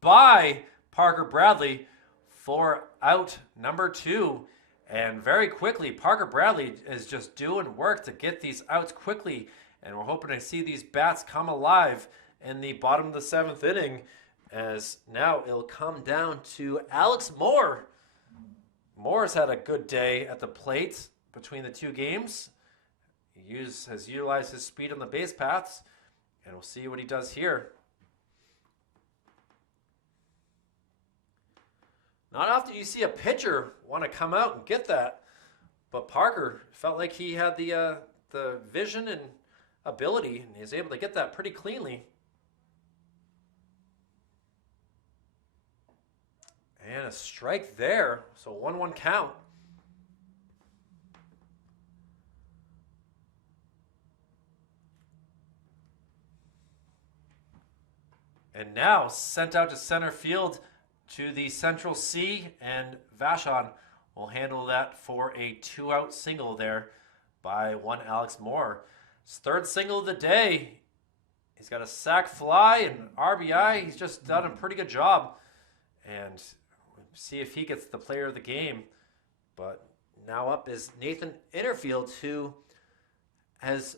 by Parker Bradley for out number 2. And very quickly, Parker Bradley is just doing work to get these outs quickly. And we're hoping to see these bats come alive in the bottom of the 7th inning, as now it'll come down to Alex Moore. Moore's had a good day at the plate between the 2 games. He has utilized his speed on the base paths, and we'll see what he does here. Not often you see a pitcher want to come out and get that, but Parker felt like he had the vision and ability, and he was able to get that pretty cleanly. And a strike there, so 1-1 count. And now sent out to center field to the Central C, and Vashon will handle that for a 2-out single there by one Alex Moore. His 3rd single of the day. He's got a sac fly and RBI. He's just done a pretty good job. And we'll see if he gets the player of the game. But now up is Nathan Innerfield, who has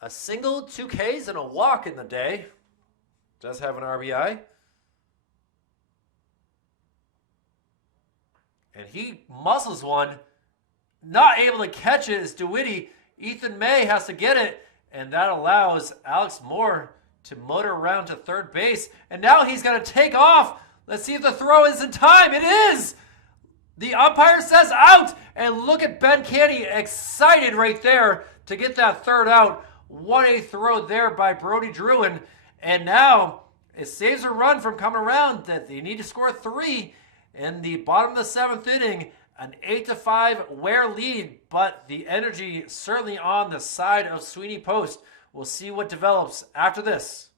a single, 2 Ks, and a walk in the day. Does have an RBI. And he muscles one. Not able to catch it is DeWitty. Ethan May has to get it. And that allows Alex Moore to motor around to third base. And now he's going to take off. Let's see if the throw is in time. It is! The umpire says out. And look at Ben Candy, excited right there to get that 3rd out. 1-A throw there by Brody Druin. And now it saves a run from coming around that they need to score 3 in the bottom of the 7th inning. An 8-5 Weare lead, but the energy certainly on the side of Sweeney Post. We'll see what develops after this.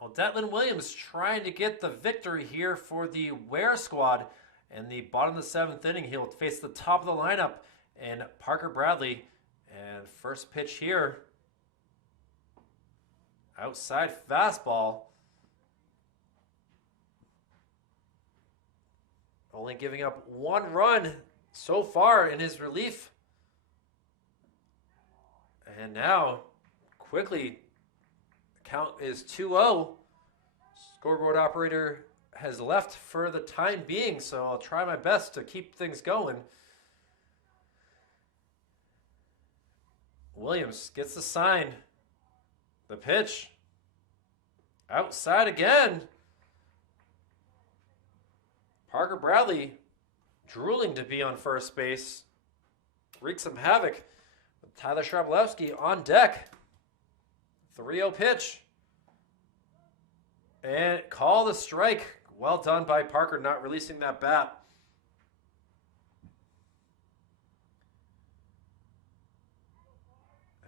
Well, Detlin Williams trying to get the victory here for the Weare squad. In the bottom of the 7th inning, he'll face the top of the lineup and Parker Bradley. And first pitch here. Outside fastball. Only giving up 1 run so far in his relief. And now, quickly, count is 2-0. Scoreboard operator has left for the time being, so I'll try my best to keep things going. Williams gets the sign. The pitch. Outside again. Parker Bradley drooling to be on first base. Wreaks some havoc with Tyler Shrabelowski on deck. 3-0 pitch. And call the strike. Well done by Parker not releasing that bat.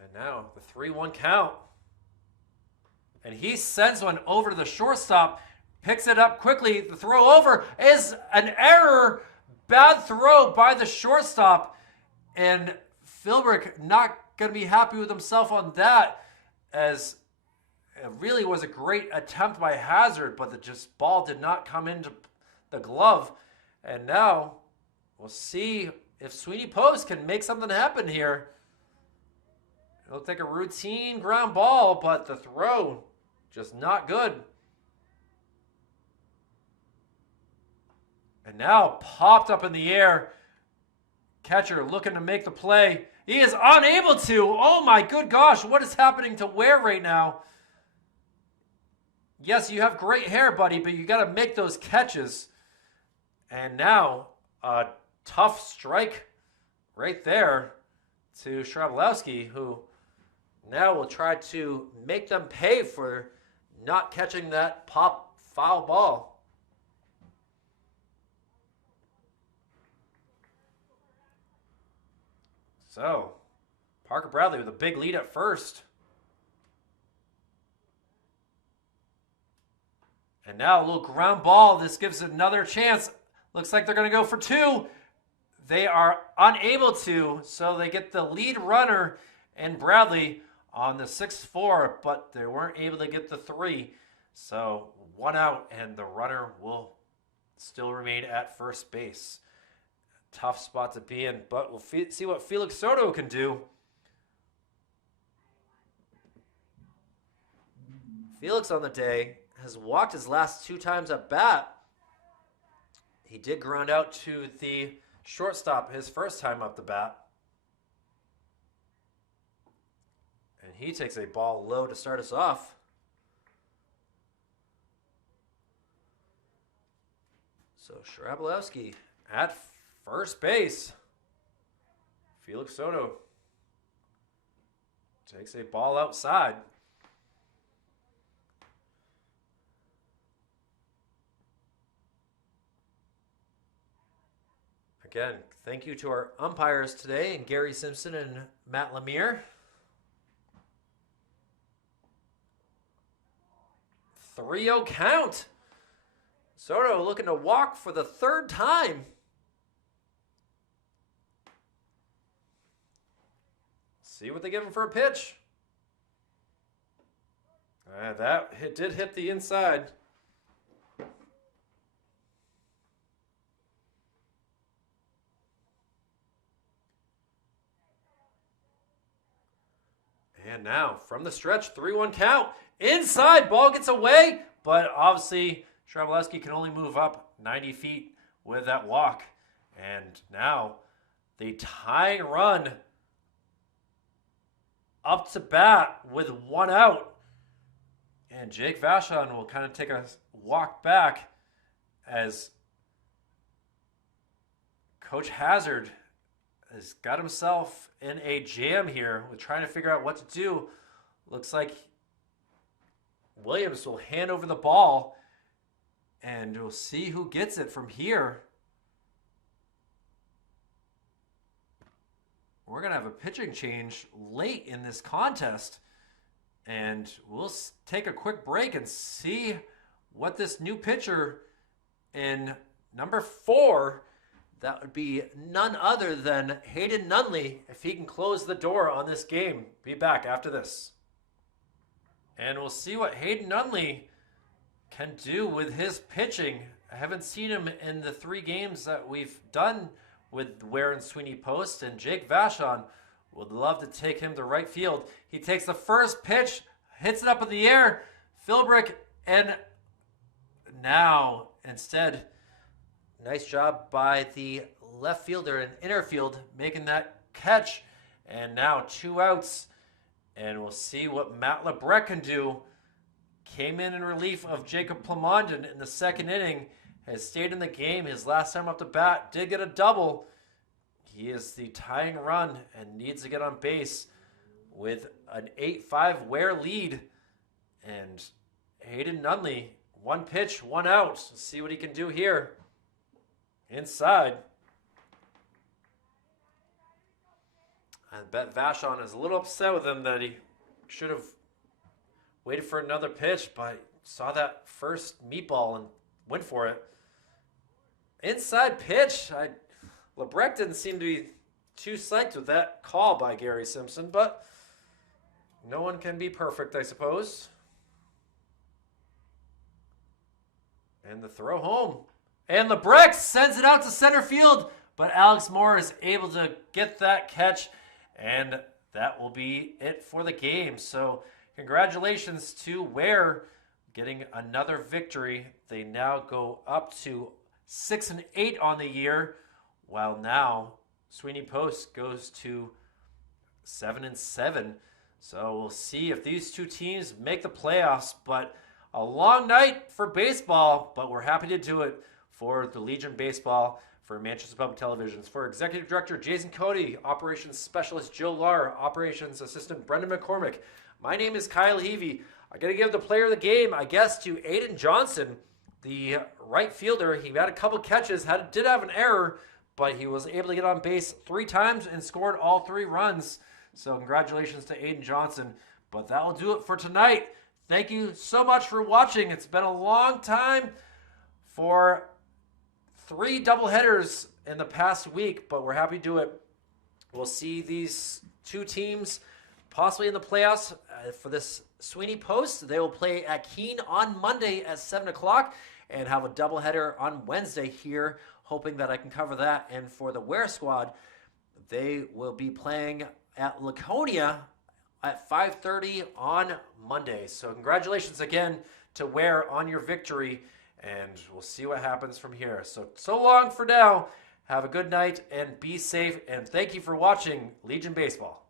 And now the 3-1 count. And he sends one over to the shortstop. Picks it up quickly. The throw over is an error. Bad throw by the shortstop. And Philbrick not going to be happy with himself on that, as it really was a great attempt by Hazard, but the ball did not come into the glove. And now we'll see if Sweeney Post can make something happen here. It looked like a routine ground ball, but the throw just not good. And now popped up in the air. Catcher looking to make the play. He is unable to. Oh my good gosh, what is happening to Weare right now? Yes, you have great hair, buddy, but you got to make those catches. And now a tough strike right there to Shrabelowski, who now will try to make them pay for not catching that pop foul ball. So, Parker Bradley with a big lead at first. And now a little ground ball. This gives another chance. Looks like they're going to go for two. They are unable to, so they get the lead runner and Bradley on the 6-4, but they weren't able to get the 3. So 1 out, and the runner will still remain at first base. Tough spot to be in, but we'll see what Felix Soto can do. Felix on the day has walked his last 2 times at bat. He did ground out to the shortstop his first time up the bat. And he takes a ball low to start us off. So Shrabelowski at first base. Felix Soto takes a ball outside. Again, thank you to our umpires today, and Gary Simpson and Matt Lemire. 3-0 count. Soto looking to walk for the 3rd time. See what they give him for a pitch. That did hit the inside. And now, from the stretch, 3-1 count. Inside, ball gets away, but obviously Shrabelowski can only move up 90 feet with that walk. And now, the tying run up to bat with 1 out. And Jake Vachon will kind of take a walk back as Coach Hazard has got himself in a jam here with trying to figure out what to do. Looks like Williams will hand over the ball, and we'll see who gets it from here. We're going to have a pitching change late in this contest, and we'll take a quick break and see what this new pitcher in number 4, that would be none other than Hayden Nunley, if he can close the door on this game. Be back after this. And we'll see what Hayden Nunley can do with his pitching. I haven't seen him in the 3 games that we've done with Weare and Sweeney Post. And Jake Vachon Would love to take him to right field. He takes the first pitch, hits it up in the air. Philbrick, and now instead, nice job by the left fielder in inner field making that catch. And now 2 outs. And we'll see what Matt Lebrecht can do. Came in relief of Jacob Plamondon in the second inning. Has stayed in the game. His last time up to bat did get a double. He is the tying run and needs to get on base with an 8-5 Weare lead. And Hayden Nunley, 1 pitch, 1 out. Let's see what he can do here. Inside. I bet Vashon is a little upset with him that he should have waited for another pitch, but saw that first meatball and went for it. Inside pitch. Lebrecht didn't seem to be too psyched with that call by Gary Simpson, but no one can be perfect, I suppose. And the throw home. And Lebrecht sends it out to center field, but Alex Moore is able to get that catch, and that will be it for the game. So congratulations to Weare getting another victory. They now go up to 6-8 on the year, while now Sweeney Post goes to 7-7. So we'll see if these two teams make the playoffs. But a long night for baseball, but we're happy to do it for the Legion Baseball, for Manchester Public Television. For Executive Director Jason Cody, Operations Specialist Joe Lar, Operations Assistant Brendan McCormick, my name is Kyle Heavey. I'm going to give the player of the game, I guess, to Aiden Johnson, the right fielder. He had a couple catches, did have an error, but he was able to get on base 3 times and scored all 3 runs. So congratulations to Aiden Johnson. But that will do it for tonight. Thank you so much for watching. It's been a long time for 3 doubleheaders in the past week, but we're happy to do it. We'll see these 2 teams possibly in the playoffs for this Sweeney Post. They will play at Keene on Monday at 7 o'clock and have a doubleheader on Wednesday here, hoping that I can cover that. And for the Weare squad, they will be playing at Laconia at 5:30 on Monday. So congratulations again to Weare on your victory, and we'll see what happens from here. So long for now. Have a good night and be safe, and thank you for watching Legion Baseball.